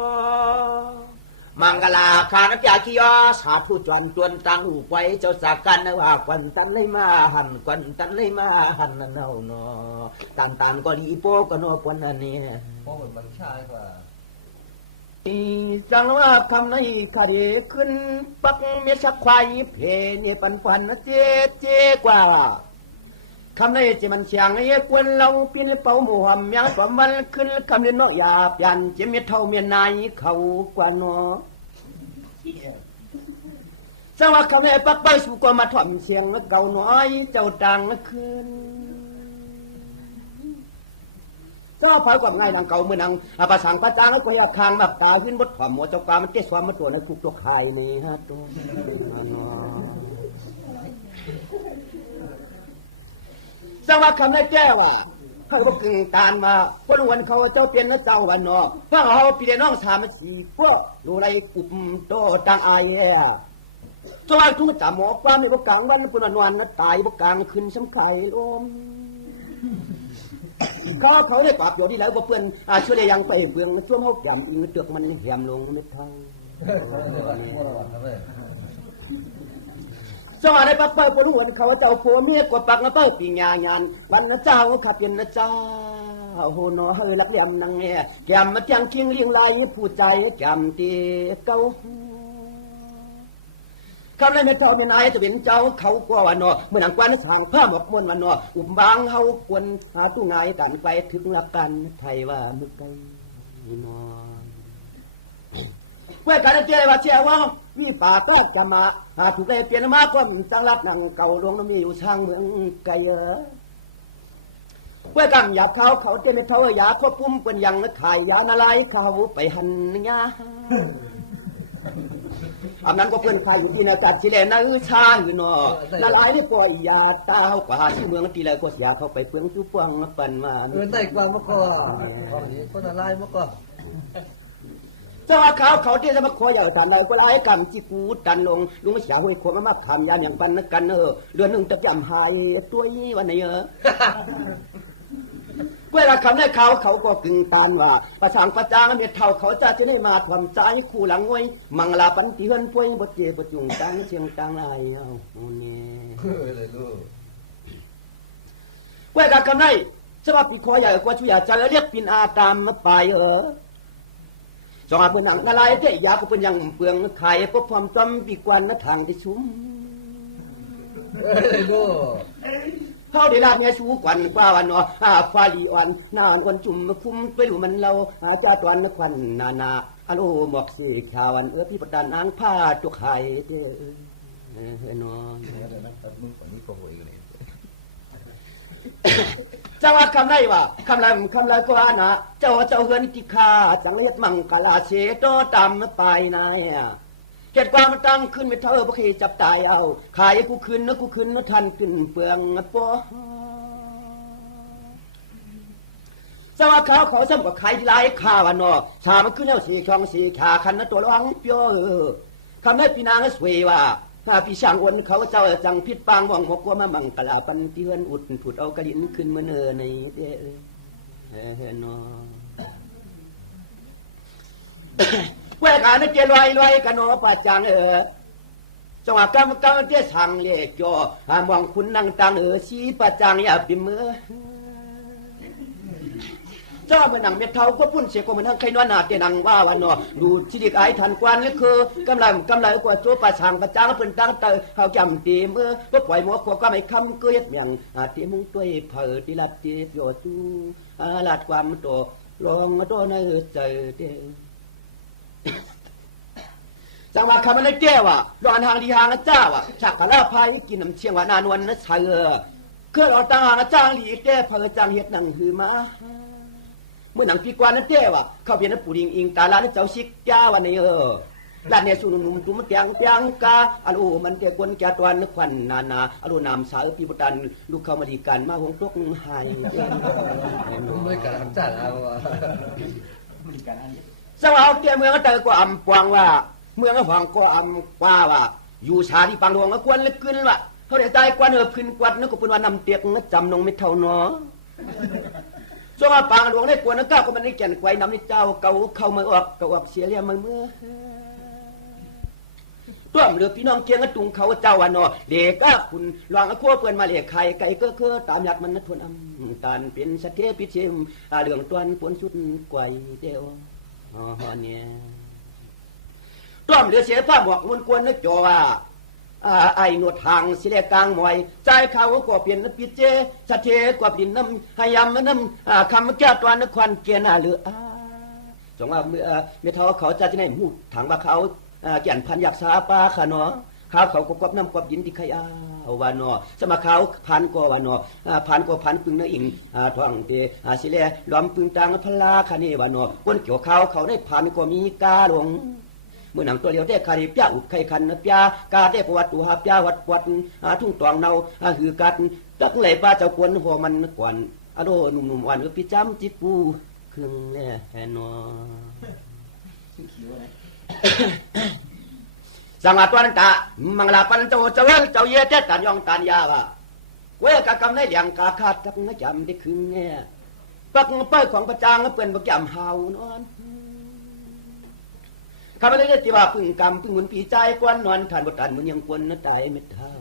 มังกลาขานပြขี้ยอสาผู้จวนจวนตังหูไว้เจ้าสักกันว่าควันตันเลยมาหันควันตันเลยมาหันนั่นเอาเนาะตันก็ดีโปก็นอควันนั่นนี่โอ้มันใช่กว่าจังว่าคำนี้ขาดีขึ้นปักเมียชักควายเพเนี่ยปันเจ๊กว่าคำนี้จะมันเสียงไอ้ควนเราเปลี่ยนเป่าหมวมยังความวันขึ้นคำนี้นอกหยาบยันจะมีเท่าเมียนายเขากว่าน้อจังว่าคำนี้ปักไปสู่ก็มาถ่อมเสียงเก่าน้อยเจ้าดังขึ้นเจ้าพายความง่ายดังเก่าเมื่อนังภาษาพระจางให้ก็อยากคางแบบตาขึ้นบดถ่อมหัวเจ้าความมันเตะความมันตัวในคุกตัวใครนี่ฮะตัว สังว่าคำได้แก้ว่าเขาบอกกึ่งตานมาพอวันเขาเจ้าเปลี่ยนเจ้าวันนอถ้าเขาปีเดียน้องสามสีพวกดูไรกุบโตตังอายสวัสดิ์ทุกจ่าหมอความในบกกลางวันปุ่นวันนั้นตายบกกลางคืนสำไข่ลมเขาได้ปราบอยู่ที่แล้วเพื่อนช่วยได้ยังไปเบืองช่วงเขาแกมอิงเตือกมันแหมลงไม่ทังสวัสดีปักเปิดปลุกเขาเจ้าผัวเมียกว่าปักนะเปิดปีงานวันนะเจ้าขับเย็นนะเจ้าโหนอเฮลักเลี่ยมนางเนี่ยแกมมาจังคิงเลี้ยงลายผู้ใจแกมตีเก้าคำนั้นไม่เท่าไม่นายจะเป็นเจ้าเขากว่าวันนอเมื่อหนังกวนสางผ้าหมกมวนวันนออุบบางเขาควรหาตู้ไงกันไปถึงหลักกันไทยว่ามึกไกนอนเมื่อการเจริญว่าเชื่อว่าวิป่าก็จะมาถูกได้เปลี่ยนมาก็จังรับหนังเก่าลงน้ำมีอยู่ช่างเมืองไกลเมื่อกำหยาบเขาเจไม่เท่าหยาควบปุ่มเป็นยังขายยาอะไรเขาไปหันยาอันนั้นก็เพื่อนขายอยู่ที่นาจัดชิเลนะชาอยู่นอละลายนี่ปล่อยยาตาเขากว่าที่เมืองตีเลยก็ยาเขาไปเปลืองตู้ปวงปั่นมาได้กว่าเมื่อก่อนก็ละลายเมื่อก่อนเจ้าเขาที่จะมาขอใหญ่ทำอะไรก็ไล่กำจีกูดันลงลุงเสียหัวขวดมาขามยานอย่างปันนักกันเดือนหนึ่งจะจำหายตัวยี่วันไหนเวลาคำได้เขาก็กึ่งตานว่าประสางประจางเมียเท่าเขาจะได้มาทำใจคู่หลังไว้มังลาปันตีเฮินป่วยบดเจ็บประจุงตังเชียงตังอะไรเอาเนี่ยเวลาคำได้สวัสดิ์ขอใหญ่กว่าชุยาจะเรียกปินอาตามมาไปจงอาเป็นหนังอะไรเตะยาก็เป็นยังเปลืองไข่พบความจำปีกวันนัทางที่ชุ่มเขาได้ลาดเนี่ยชูกวันกว่าวันนอฟ้าลีอ่อนหน้าวันจุ่มคุ้มไปดูมันเราจะตอนนักวันนาอโลหมอกสีขาววันพี่ประดานนางผ้าจุกไข่เด้อนอนเจ้าว่าคำไรวะคำไรก็ว่านะเจ้าเฮือนกิขาจังเลียดมังกลาเชโตตามไปนายเกิดความตั้งขึ้นไม่เท่าพวกจับตายเอาขายกูขึ้นนะทันขึ้นเปลืองปอเจ้าว่าเขาซ้ำกับขายลายข้าวานอชามันขึ้นแล้วสีช่องสีขาคันนะตัวร้องเปียวคำได้ปีนางสวยว่าพี่ช่างอ้วนเขาเจ้าจังพิษปางว่องหกว่ามามังกลาปันเตือนอุดผุดเอากระดิ่งขึ้นเมื่อในเด้อนอเวลาเนี่ยเจลอยกันโนป่าจังจังหวะกำเจ้าสั่งเล็กจ่อมองคุณนั่งตังชีป่าจังอย่าปิมือเจ้ามันนั่งเม็ดเท้าก็พุ่นเสียก็มันนั่งใครนอนหนาเตียนังว่าวันนอดูชีดิกไอ้ทันกวนนี่คือกำไรกว่าตัวป่าช่างป่าจังเป็นตั้งเตอเขาจำตีมือก็ปล่อยหมวกขวก็ไม่คำก็ยัดเมียงตีมุ้งตัวเผอตีลัดตีโยตูลาดความโตลองตัวในใจเด้จังหวะคำนั้นแก้ว่ะรอนทางดีทางนะเจ้าว่ะฉากกะลาพายกินน้ำเชียงว่านานวันนะเชเคลื่อนออกต่างหางนะจ้างหลีแก้เพอจังเฮ็ดหนังหือมาเมื่อหนังปีกว่านั้นแก้ว่ะเขาเพียนปูดิงอิงตาลาเจ้าชิกจ้าวันนี้ลาเนี่ยสุนุ่มตุ้มเตียงกาอลูมันเตะกวนแกตวันนึกควันนาอลูนามสาวปีบุตันลูกเขามาดีกันมาหงตกหายไม่การทำจัดเอาสาวเตี้ยเมืองก็เจอกว่าอำปวงว่าเมืองก็หวังก็อำกว่าว่าอยู่ชาที่ปังหลวงก็กวนลึกขึ้นว่ะเขาได้ใจกวนขึ้นกวดนึกก็เป็นว่านำเตียกจำนงไม่เท่าน้อช่วงปังหลวงได้กวนนึกก็มันได้แก่นไกวนำนี่เจ้าเก่าเข้ามาออกเสียเรียมาเมื่อตัวเหลือพี่น้องเกียงกระตุงเขาเจ้าวันนอเด็กก็คุณลองขั้วเปื่อนมาเลี้ยไข่ไก่ก็ตามหยัดมันนัดทวนการเป็นสเทพิชิมเหลืองตวนปนชุดไกวเดียวเนี่ยต้อมเหลือเสียผ้าบอกมุนกวนนึกจ่อว่าไอ้หนวดทางสิเลกลางมวยใจเขาก็เปลี่ยนนปิเจสะเทกว่าปิ่นน้ำให้ยำน้ำคำแก้ตัวนควันเกียนาเหลือจงว่าเมื่อเท่าเขาจะได้หูถังว่าเขาเกี่ยนพันอยากสาปาขนอเขาก็กบน้ำกบยินที่ขยาวานอสมาเขาพันก็วานอพันก็พันปึงนั่งอิงท้องเตสิเลล้อมปึงตังพลาคณีวานอคนเกี่ยวเขาได้พันก็มีกาหลง เมื่อหนังตัวเลียวได้คาริปยาอุดไข่คันนะปยากาได้ประวัติหาปยาวัดปวดทุ่งตองเนาหือกัดตักไหลป้าเจ้ากวนหัวมันกวนอโดหนุ่มๆวันพี่จำจิตปูครึ่งแน่แน่นอสังอาตัวนั้นตามังลาปันโตเจ้าเจ้าเย่เจ้าตันยองตันยาวะเวกกำในเลี้ยงกาขาดตักนะจำได้ครึ่งแน่ปักเป้ยของประจางเปื่อนบักยำเฮานอนข้าพเจ้าที่ว่าพึ่งกรรมพึ่งหมุนปีใจกวนนอนทานบทานมันยังกวนนะตายไม่เท่า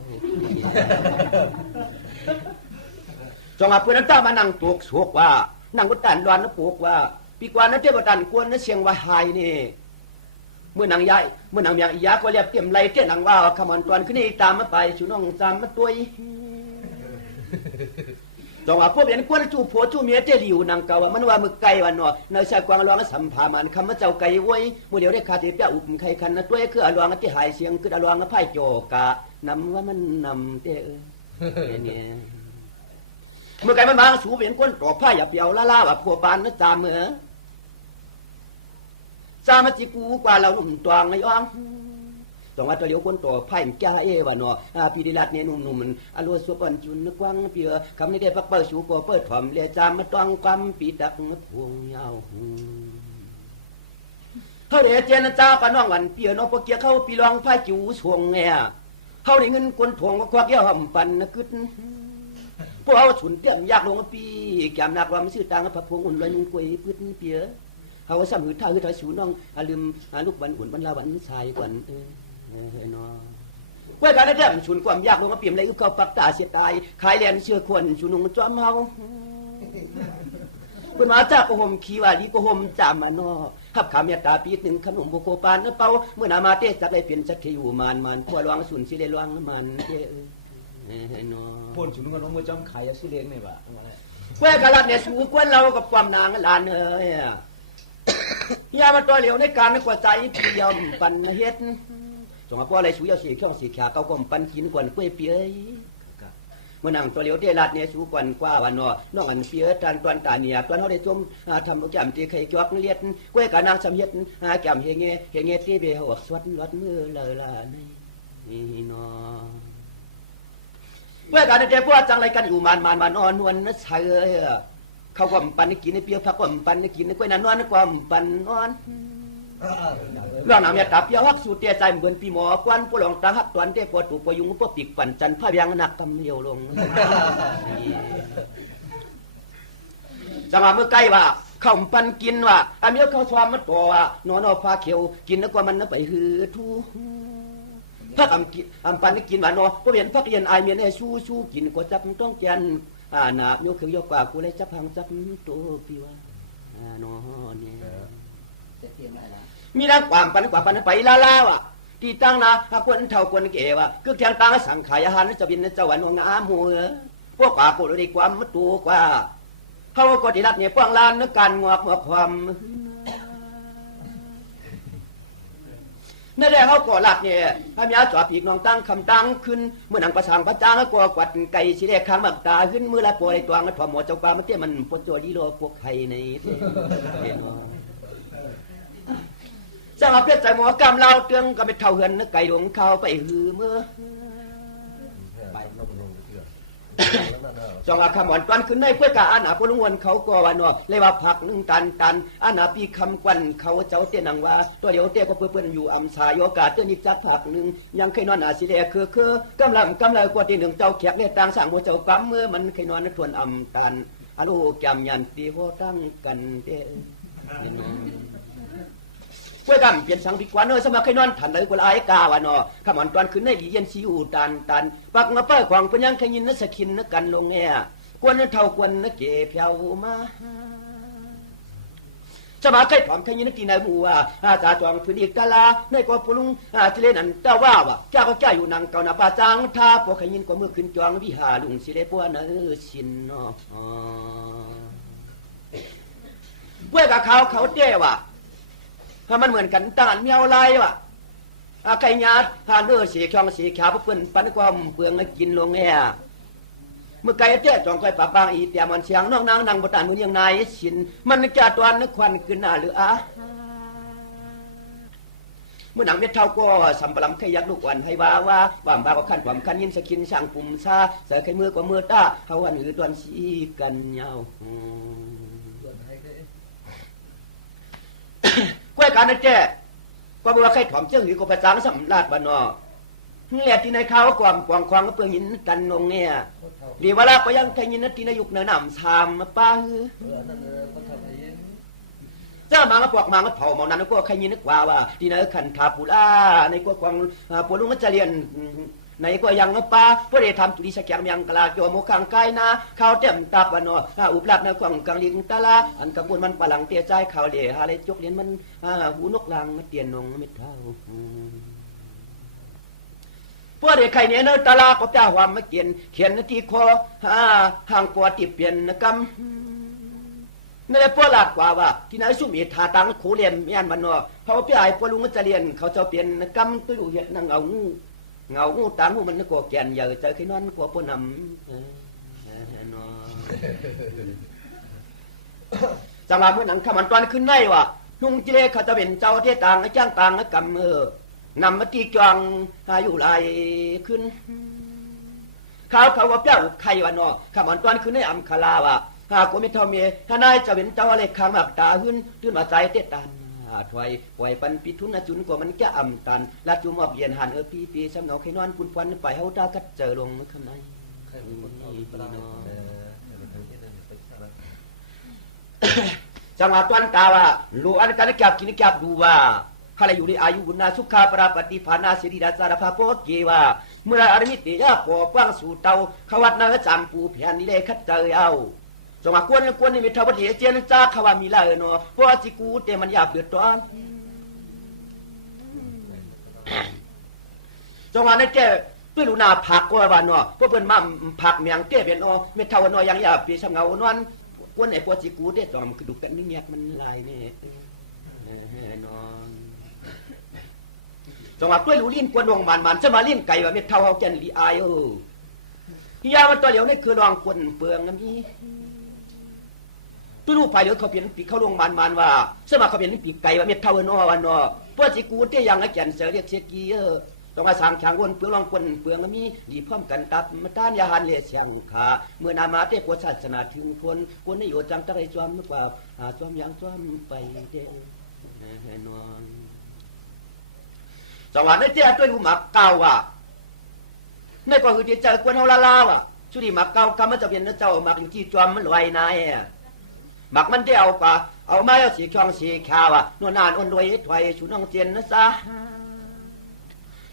จงอาเพื่อนนั้นเจ้ามานั่งตกโศกว่านั่งบทานดอนนะปลูกว่าปีกว่านั้นเทพบทานกวนนะเสียงว่าหายนี่เมื่อนางใหญ่เมื่อนางเมียงอียาก็เรียบเตรียมไรเจ้านางว่าขมันตอนขึ้นนี่ตามมาไปชูน้องจามมาตัวจงว่าพวกเห็นกวนจูผัวจูเมียเจริวนางเก่าว่ามันว่ามึกไก่วันนอนายชายกวางร้องสัมภามันคำว่าเจ้าไก่ไว้เมื่อเดี๋ยวได้ขาดเปียอุบไข่คันนะตัวคืออลวงที่หายเสียงคืออลวงไพ่โจกะนำว่ามันนำเต้เนี่ยเมื่อไก่มันบางสูบเห็นกวนต่อไพ่อย่าเปียวล่าว่าผัวปานนะจามเหมือจามาจิกูกว่าเราหนุ่มตวงไอ้อ้องต้องว่าตัวเลี้ยวคนตัวไผ่แก่เอวะเนาะพี่ดิลัดเนี่ยหนุ่มมันอารมณ์สุปนจุนนึกวังเปียคำนี้ได้พักเปิดสูบเปิดถ่อมเลี้ยจามมาต้องความปีดักพวงยาวเขาเดี๋ยวเจนจ้าปน้องวันเปียน้องพวกเกียเขาปีรองไผ่จิ๋วช่วงเนี่ยเขาได้เงินคนถ่วงก็ควักเยี่ยวห่มปันนะกึศพวกเขาฉุนเตี้ยมยากลงปีแก้มหนักว่ามันซื้อตังค์พระพงอุ่นลอยยุ่งกวยพื้นเปียเขาซ้ำหืดท่าหืดถอยสูน้องลืมลูกบันอุ่นบรรลาวันชายกวนเนาะเพื่อการได้เรื่องฉุนความยากลงมาเปลี่ยนอะไรก็เขาปักตาเสียตายขายแลนเชื่อคนฉุนนุ่งจอมเฮาเพื่อนมาจากโฮมขีว่าดีโฮมจามานอขับขามยาตาปีหนึ่งขนมโบโคปานเป้าเมื่อนามาเตจักได้เปลี่ยนสักทีอยู่มันขั้วลวงสุนสิเลลวงมันเนาะพ่นฉุนกันลงมือจอมขายสิเลี้ยงนี่บ่เพื่อการเนี่ยสู้กวนเรากับความนางหลานเอ้ยยามาตัวเหลียวในการกว่าใจเพียมปันเฮ็ดจงเอาพวกอะไรสู้ยาสีข้องสีขาเก้ากลมปันกินกวนกล้วยเปียเมื่อนั่งตัวเหลียวเตลัดเนี่ยสู้กวนกว่าวันนอน้องอันเปียตันตวนตาเนี่ยตวนเขาได้จมทำลูกแก้มตีไข่จอกเลียดกล้วยกับนางสำเฮ็ดแก้มเฮงเงตีเบหัวสวดวัดมือเลยล่ะนี่นอเมื่อการเด็กพวกจังไรกันอยู่มันนอนนวลนะเชยเขาความปันกินในเปียพักความปันกินในกล้วยนอนความปันนอนเรื่องน้ำยาตับเปียวักสูตรเตี้ยใจเหมือนปีหมอกวนผู้หลงตาหักตวนเตี้ยปวดถูกปยุงพวกปีกปั่นจันผ้ายังหนักกำเดียวลงจังหวะเมื่อใกล้ว่าเขาปันกินว่าอันนี้เขาชอบมันตัวว่านอนเอาผ้าเขียวกินแล้วกว่ามันไปหือทูพักปันกินว่านอพวกเห็นพักเรียนไอเมียนไอชูกินกว่าจับต้องแกนหนาบยกคือยกกว่ากูเลยจับพังจับตัวปีว่านอเนี่ยมีนักความปันกว่าปันไปล่าว่ะที่ตั้งนะคนเท่าคนเก๋ว่ะคือแทงตั้งสังขายอาหารจะบินจะหวานงาหัวพวกกว่ากูเลยความมัดตัวกว่าเขาก็ที่รัดเนี่ยป้องลานนึกการงอกหัวความนั่นแหละเขาก่อหลับเนี่ยพระมีอาจอบปีกน้องตั้งคำตั้งขึ้นเมื่อหนังประสางพระจ้างก็กวัดไก่สีแดงข้างบักตาขึ้นมือละปล่อยตัวมันถอดหมดเจ้าปลามันเตี้ยมันปนตัวดีโลพวกไข่ในจะมาเพี้ยนใจหมอกำเราเตืองก็ไปเท่าเหือนไก่ดวงเขาไปหือเมื่อจงอาคำหวานกวนขึ้นในเพื่อกาอาณาพลุงวันเขาก็วันนอเลยว่าผักนึ่งตันอาณาปีคำกวนเขาเจ้าเตี้ยนังว่าตัวเดียวเตี้ยก็เพื่อนอยู่อัมสายโอกาสเตี้ยนิจัดผักหนึ่งยังเคยนอนอาศิเลคือกำลังกว่าที่หนึ่งเจ้าแขกเนี่ยต่างสั่งหัวเจ้าปั๊มเมื่อมันเคยนอนในทวนอัมตันอนุแกมยันตีโหตั้งกันเตี้ยเพื่อการเปลี่ยนสังพิกวานเนอสมัครให้นอนถันเลยกุลายกาวานอขมอนตอนขึ้นในดีเย็นซีอูตันปักมาเป้าขวางเป็นยังขยินนัสกินนักกันลงแง่กวนเท่ากวนนักเก็บเพียวมาสมัครให้ผมขยินนักกินในบัวตาจองพื้นอีกตาลาในกอปุลุงทะเลนั้นเจ้าว่าเจ้าก็แก้อยู่นางเก่านาป่าจางท่าพวกขยินก็มือขึ้นจองวิหาลุงสิเลปัวเนื้อชินเนาะเพื่อกับเขาเจ้ว่าถ้ามันเหมือนกันต่างเมียวลายว่ะไก่ญาติหาเนื้อสีช่องสีขาวเพื่อนปันความเปลืองกินลงแง่เมื่อไก่เจ้าจองไก่ปากบางอีเตียมันเสียงน้องนางนั่งบนตันมือยังนายชินมันจะตัวนึกควันขึ้นหน้าหรือ เมื่อหนังเม็ดเท่าก็สัมปลัมขยักลูกวันให้ว่าบ้าก็ขั้นความขั้นยินสกินช่างปุ่มซาเสือไข่มือก็มือตาเขาวันหือตวนสีกันยาวกล้วยการนั่นแจ้ก็บอกว่าใครถ่อมเจ้าหรือก็ประจางสำลาดบ้านนอแหละที่ในเขาความกวางควางก็เปลืองหินกันงงเนี่ยดีว่าละก็ยังใครยินที่ในยุคเนื้อหนำชามมาป้าเจ้ามาก็ปอกมาก็เผาเมานั้นก็ใครยินนึกว่าที่ในขันทาปุล่าในก็กวางปุลุงก็จะเรียนในก็ยังป้าพวกเดทำจุดิสแกมยังกลาโยมขังกายนะเขาเต็มตาปนออุปลักษณ์ในกวางกังลิงตาลาอันกระบวนมันปลังเตี้ยใจเขาเดหาเลยจกเรียนมันหูนกลังมันเตียนนงไม่เท่าพวกเด็กใครเนี่ยเนตาลาก็เจ้าความมาเขียนที่คอห่างปวดติเปลี่ยนกรรมนั่นแหละพวกหลักกว่าที่ไหนสุ่มอิทาตังขู่เรียนเมียนมันเนาะเขาพี่ไอ้พวกลุงก็จะเรียนเขาจะเปลี่ยนกรรมตัวดูเหตุนั่งเงาตังมันก็แก่นใหญ่ใจขึ้นนั่นก็พวกนำจังหวะเมื่อหนังขมันตอนขึ้นได้ว่ะลุงเจเลเขาจะเป็นเจ้าเที่ยต่างจ้างต่างกรรมนำมาตีจองอายุลายขึ้นเขาว่าเจ้าใครวะเนาะขมันตอนขึ้นในอัมคาลาว่ะหากว่าไม่เท่าเมียถ้านายจะเป็นเจ้าอะไรข้างมาตาขึ้นตื่นมาใจเตตันถอยปล่อยปันปิทุนจุนกว่ามันจะอ่ำตันลาจูมอบเย็นหันปีสำเนาใครนอนคุณควันไปเฮาตากัดเจอลงข้างในจังหวะตอนตาว่าลูอันกันแกกินแกดูว่าใครอยู่ในอายุบุญนาสุขาปราปฏิภาณาสิริดาสารภาโพเกว่าเมื่ออารมิติยาปอฟังสู่เตาขวัดนาจำปูแผ่นนี้เลยคัดเจอเอาจังหวะกวนนี่มีทวดเจียนจ้าขวามีลาเนาะเพราะจิกูเตมันหยาบเดือดร้อนจังหวะนั้นแกเพื่อนลูนาผักก็ว่าเนาะเพราะเพื่อนมาผักเมียงเตเป็นอ๋อไม่เท่าเนาะยังหยาบปีสำเงานวลกวนไอ้พวกจิกูเตจอมคือดูกันนี่เงียบมันลายนี่นอนจังหวะเพื่อนลูลิ้นกวนวงมันจะมาลิ้นไก่ว่าไม่เท่าเขาแกนลีไอเฮียมันตัวเดียวนี่คือรองคนเปลืองน้ำนี้ตู้ลูกไปเดี๋ยวเขาเปลี่ยนปีเขาลงมันว่าสมัครเขาเปลี่ยนปีไก่ว่าเม็ดเท่าเนาะวันเนาะพวกจิกูเตี้ยยังไอ้แก่นเสือเรียกเสียกีต้องมาสั่งช่างวนเปลืองรองคนเปลืองน้ำนี้ดีพร้อมกันตับมาต้านยาหันเลี้ยเสียงขาเมื่อนามาเตี้ยปวดศาสนาถึงคนนี่อยู่จังตะไรจอมนึกว่าจอมยังจอมไปเด้นอนจังหวะนี้เจ้าตัวลูกหมักเก่าว่ะนี่ก็คือเจอกวนเฮาลาว่ะชุดีหมักเก่ากำมันจะเป็นเจ้าหมักอยู่ที่จอมมันลอยนายหมักมันได้เอาป่ะเอาไม้เอาสีช่องสีขาวนวลนานอ่อนรวยถอยชุน้องเจียนนะซะ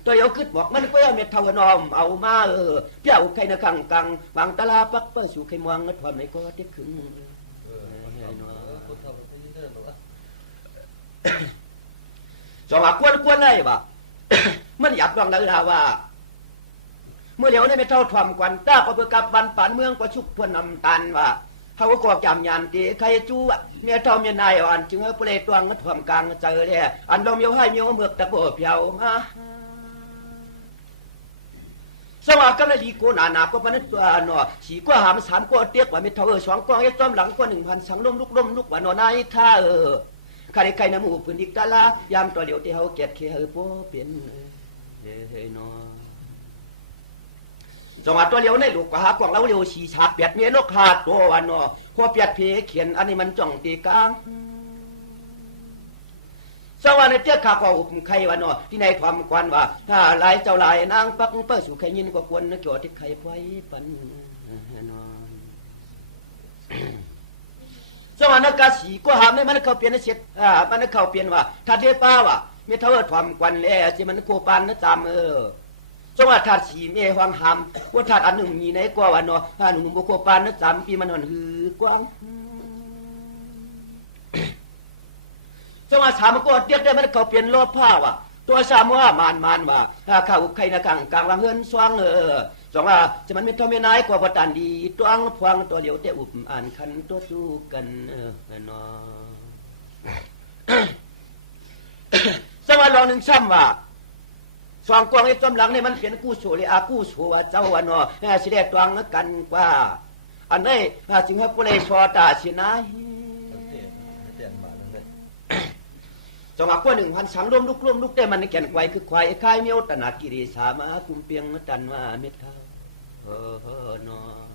ตัวเดียวขึ้นบอกมันก็ยังเม็ดเท่านอมเอามาเปี้ยวใครนะขังกังวางตลาปักเปิ้ลสู่ใครมองถอนในก็เด็กขึ้นจังหวะกวนเลยว่ะมันหยับลองแล้วว่าเมื่อเดี๋ยวนี้ไม่เท่าถ่อมกวนตาก็เพื่อกับวันป่านเมืองก็ชุกพวนนำตันว่าเขาก็กอกจำยานตีใครจู้เมียเท่าเมียนายอันจึงเอาเปลตัวงถ่อมกลางเจอเลยอันเราเมียวให้เมียวเมือกตะโบเพียวฮะสว่ากันเลยดีกูนาก็พันตัวหนอสีก็หามสามก็เตี้ยกว่าไม่เท่าสองก็ให้ต้อมหลังก็1,000สังล้มลุกว่าหนอนายท่าใครน้ำหูพื้นดิกตาลายามตัวเหลียวที่เขาเก็บเคยโป้เปลี่ยนนอจังหวะตัวเลี้ยวในลูกกว่าหากวางเราเลี้ยวฉีฉาบเปียดเมียนกขาดตัววันเนาะหัวเปียดเพเขียนอันนี้มันจ่องตีกลางสวัสดิ์เจ้าข้าก็อุ้มใครวันเนาะที่ในความกวนว่าถ้าลายเจ้าลายนางปักเปิ้ลสู่ใครยินก็ควรนะจอดที่ใครไว้ปันนอนสวัสดิ์กาสีก็หามในมันเขาเปลี่ยนเสร็จมันเขาเปลี่ยนว่าถ้าเดียป้าว่าไม่เท่าความกวนแล้วที่มันโคปานนะจำจังหวะถาดสีเมฆวังหำว่าถาดอันหนึ่งมีในกว่าวันเนาะหนุ่มบุกปานนักสามปีมันหอนหือกว้างจังหวะสามก็เตี้ยได้มันเขาเปลี่ยนรอบผ้าว่ะตัวสามว่ามานว่าข้าวใครนะกลางวางเงินสว่างจังว่าจะมันไม่ทำไม่นายกว่าพอตันดีตัวอังพวงตัวเดียวแต่อุบอ่านคันตัวสู้กันเนาะจังหวะลองหนึ่งซ้ำว่าสองกวางไอ้จอมหลังนี่มันเขียนกู้โสเลยกู้โสว่าเจ้าวันเนาะสิได้ตวงกันกว่าอันนี้จึงให้ผู้เลยชอตาสินะ ส จังหวะขั้วหนึ่งพันสังร่วมลุกได้มันแก่นไกวคือควายคายเมียวตนากิริสามาคุมเปียงตันว่าเม็ดเท้าเนาะ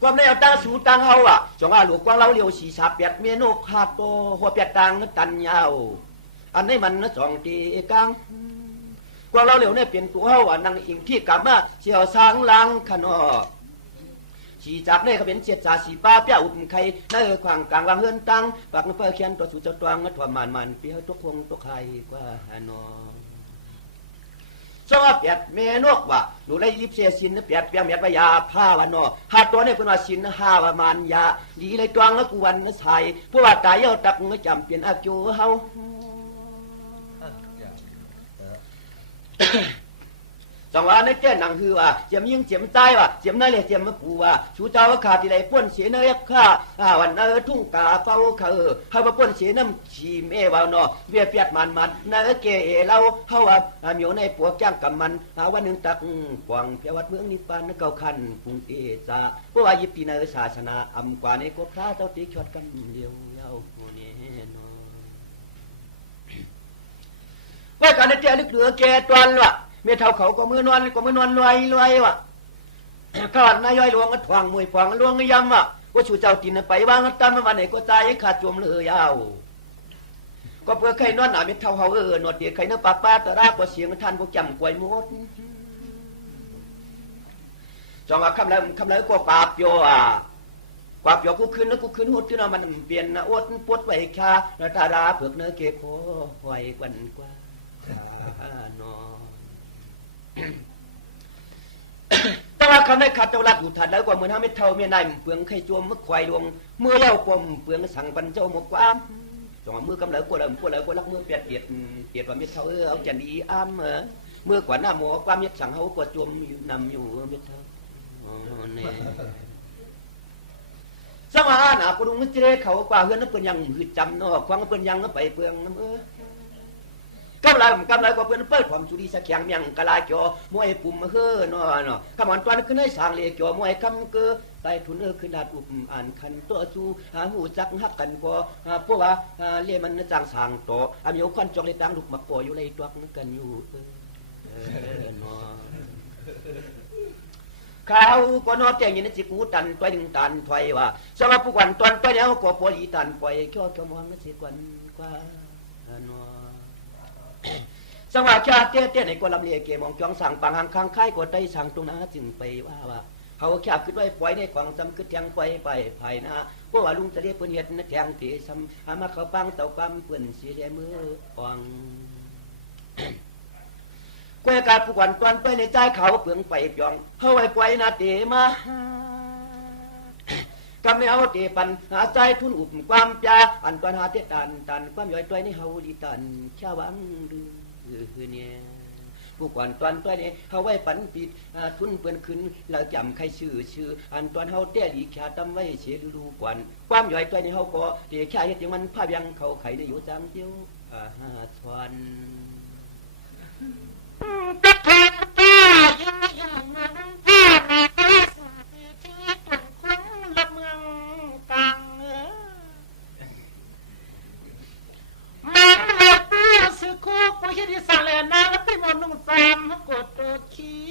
ความในเอาตาสูตังเฮาอ่ะจังว่าหลวงกวางเราเลียวสีสาเปียดเมียนกขาดโตหัวเปียดตังตันยาวอันนี้มันสองตีกังกวางเราเลียวเนี่ยเปลี่ยนตัวเฮาอ่ะนั่งอิงที่กลับมาเสี่ยวสางลังขนอสีจากเนี่ยเขาเป็นเสียดสาสีป้าเปี้ยอุ่นไข่ในขวางกลางวางเฮือนตังปากเพื่อเขียนตัวสู่เจ้าตวงถวมันเปี้ยตัวคงตัวไข่กว่าหนอสว่าเปียดเมนกว่าหนูได้ยิบเสียสินเปียดเปียงเมียดวยาผ้าวันนอหาตัวเนี่ยเป็นว่าสินห้าว่ามันยาดีเลยตวงแล้วกูวันใส่ผู้ว่าตายเยอะตักจำเปลี่ยนอาจูเฮาจังหวะนั้นแก่หนังคือว่าเจียมยิงเจียมตายว่าเจียมนั่นเลยเจียมมะปูว่าชูเจ้าขาดที่ไรป้วนเสียเนยข้าวันทุ่งกาเฝ้าเขาเขามาป้วนเสียน้ำชีเมวานอเวียเปียดมันนั่นเกเราเขาว่าเหมียวในปัวจ้างกับมันวันหนึ่งตักกวางเพียวัดเมืองนิพพานเก่าคันกรุงเอจาเพราะว่ายิปีเนศาสนาอำกว่าในกบพระเจ้าตีขดกันเดียวเย้าโมเนนว่าการได้เจลึกเหลือแกตอนว่ะเมื่อเท่าเขาก็มือนวลลอยว่ะข้านายย่อยหลวงก็ทวงมวยฟองหลวงยำว่ะว่าชูเจ้าตินไปวางตั้มวันไหนก็ใจขาดจมเลยยาวก็เพื่อใครนอนหนาเมื่อเท่าเขาหนวดเดียใครเนื้อป้าตะรากว่าเสียงท่านพวกจำกวยมดจองว่าคำแล้วก็ปราบโยกว่าเปียวกูขึ้นแล้วกูขึ้นหุดที่เรามันเปลี่ยนอดปวดไว้คาแล้วตาราเผือกเนื้อเกโคไว้กวนกว่านอแต่ว่าคำได้ขัดเจ้าลัดอยู่ถัดแล้วกว่าเหมือนห้าเม็ดเท่าเมียนายเปลืองไข่จวมมือควายลวงมือเล่าปมเปลืองสั่งปันเจ้าหมกความจองมือกำเหลวกว่าลักมือเปียดเปียดว่าเม็ดเท่าเอาจันดีอ้ามมือกว่าหน้าหมอความเม็ดสั่งเขากว่าจวมนำอยู่เม็ดเท่าเนี่ยสมาหนาปรุงนึกเจเขากว่าเฮือนนั่นเปลืองยังหืดจำเนาะควางเปลืองยังนั่นไปเปลืองน้ำกำไรก็เพื่อนเปิดความจุดีสักอย่างยังกะลาจอมวยปุ่มเฮือเนาะขมันตอนขึ้นให้สางเลยจอมวยคำเกอใต้ทุนขึ้นดาดอุบอ่านคันตัวจูหาหูจักฮักกันพอเพราะว่าเลี้ยมันจางสางโตมีควันจอกเลยตั้งลูกมาปล่อยอยู่เลยตัวกันอยู่เนาะเขาก็นอแต่ยินจิกูตันตัวหนึ่งตันถอยว่าสำหรับผู้กันตอนตัวเนี้ยก็ปวดอีตันปล่อยเขี้ยวมองนั่นสิกวนกว่าเนาะสังวาชาเตี้ยในกลำเลียเกมองจ้องสั่งปังหางข้างค่ายกดได้สั่งตรงนั้นจึงไปว่าเขาแคบขึ้นไว้ปล่อยในของจำขึ้นยังไปภายหน้าเพราะว่าลุงจะเรียกเพื่อนเห็ดนักแทงตีซ้ำมาเขาปังเต่าปั๊มเพื่อนเสียมืออ่องกวยการผู้กันตอนไปในใจเขาเปลืองไปยองเขาไว้ปล่อยนาเตมากำเนิดเตปันหาใจทุนอุบความจาอันปัญหาเตตันความย่อยตัวนี้เฮาดีตันชาวังดูเนี่ยผู้ก่อนตอนตัวนี้เฮาไว้ปันปิดทุนเปิ้นขึ้นแล้วจำใครชื่ออันตอนเฮาเตะดีแค่ตำไว้เสียดูก่อนความย่อยตัวนี้เฮาก็เตะแค่เฮ็ดจังมันภาพยังเขาไขได้อยู่จังเดียวสวนตะแคงตายังมันผ้าแม่กระสาที่ตุ่มคุ้งละเมืองกลางมันหมดเรื่องสึกคู่ผู้ที่ดิสังเลนาพี่มนุ่งแฟมกดตัวขี้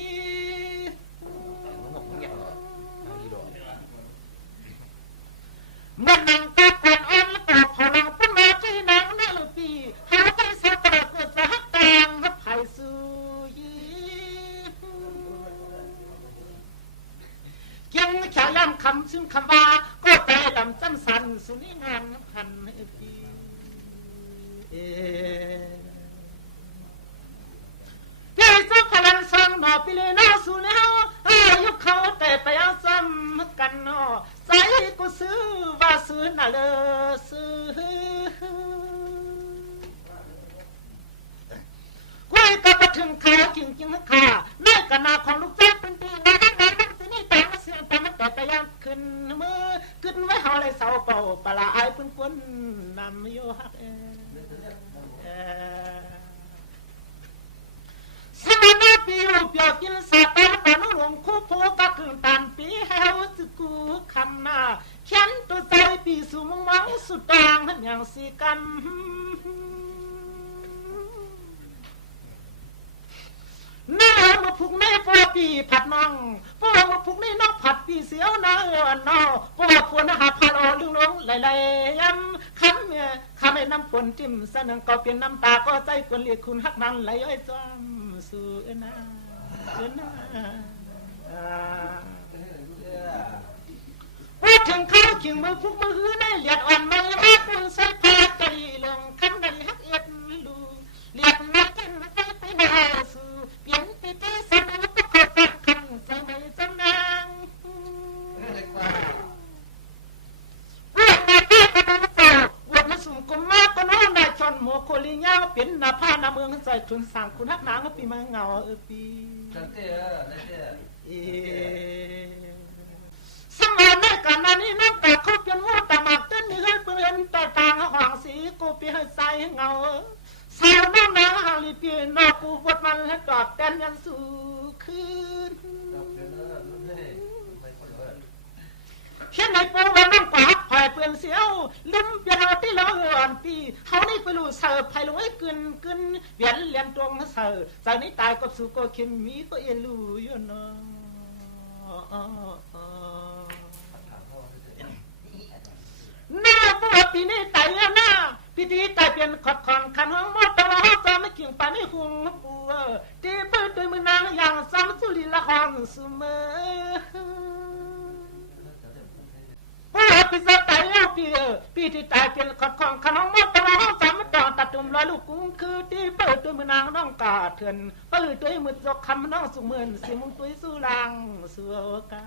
มันนั่งตัดกันอันตอบพลังเป็นแม่ที่นางนี่ลูกพี่หาใจเสียแต่เกิดจะหักแตงหักไผ่สู้ยังแค่ย้ำคำซึ่งคำว่าก็แต่ลำจำสันสุนิงานพันปีพี่จะพลันสังหนอปีเลยน่าสูนเฮายุคเขาแต่ไปเอาซ้ำกันนอใส่กูซื้อว่าซื้อน่ะเลยซื้อคุยกับถึงขาจริงค่ะแม่กันนาของลูกเจ้าเป็นปีนั้นสินี่แต่เสียงแต่มันแต่ยังขึ้นมือขึ้นไว้เฮาเลยเสาเป่าปลาไอ้ปุ่นนำโยฮักสมัยนี้ปีรูปยอกินสาตาปานุหลงคู่โพกักกึ่งตันปีเฮาสกูคำหน้าเขียนตัวใจปีสูงมังสุดตัง ให้อย่างสีกันหน้ามาผูกในปอปีผัดน้องปอมาผูกในนอกผัดปีเสียวนาเอินนอปอควรหาพันอลึงลงไหลๆย้ำคำเนี่ยคำให้น้ำฝนจิ้มเสนงก็เปลี่ยนน้ำตาก็ใจควรเรียกคุณฮักนั้นไหลย้อยจอมสู่นาพูดถึงข้าวขิงมือพุกมือหื้อในเหลียดอ่อนมือแม่คุณใส่ผ้ากะดีลงคันกะดีฮักเอ็ดลูเหลียดนักกินไปหน้าสู่เปลี่ยนปีที่สนุกก็ขอคันใส่ไม่จำนางวัดมาสุ่มกุมมากก็น้องได้ชนหมวกโคลีเงาเป็นหน้าผ้าหน้าเมืองใส่ทุนสั่งคุณฮักนางปีมาเงาปีสมัยนั้นกันนั้นนี่น้ำตาเขาเป็นหัวตาหมักต้นนี้ให้เปลี่ยนแต่ต่างห่างสีกูปีให้ใส่เงาสาวน้ำนางหาลีเปลี่ยนหน้ากูบดมันให้ตอบแทนยังสู่คืนเช่นในปูวันนั่งกวาดหอยเปลี่ยนเสียวลืมเปลี่ยนเอาที่เราอ่อนปีเขานี่ไปรู้เสิร์ฟไผ่ลงให้กึนเปลี่ยนเลียนตรงเสิร์ฟจากนี้ตายกับสู่ก็เข็มมีก็เอลูอยู่เนาะหน้าบัวปีนี้ตายแล้วหน้าปีนี้ตายเป็นขอดขอนขันห้องมอตลอดจะไม่กิ่งปานี่หุงบัวที่เปิดโดยมือนางอย่างซ้ำสุริละห้องเสมอว่าปีศาจตายแล้วปีที่ตายเป็นขอดขอนขันห้องมอตลอดจะไม่ต่อตัดตุ่มลอยลูกกุ้งคือที่เปิดโดยมือนางน้องกาเถื่อนเปิดโดยมือจกคำน้องสุเมินเสียมุงตุ้ยสู้ลังสู้กา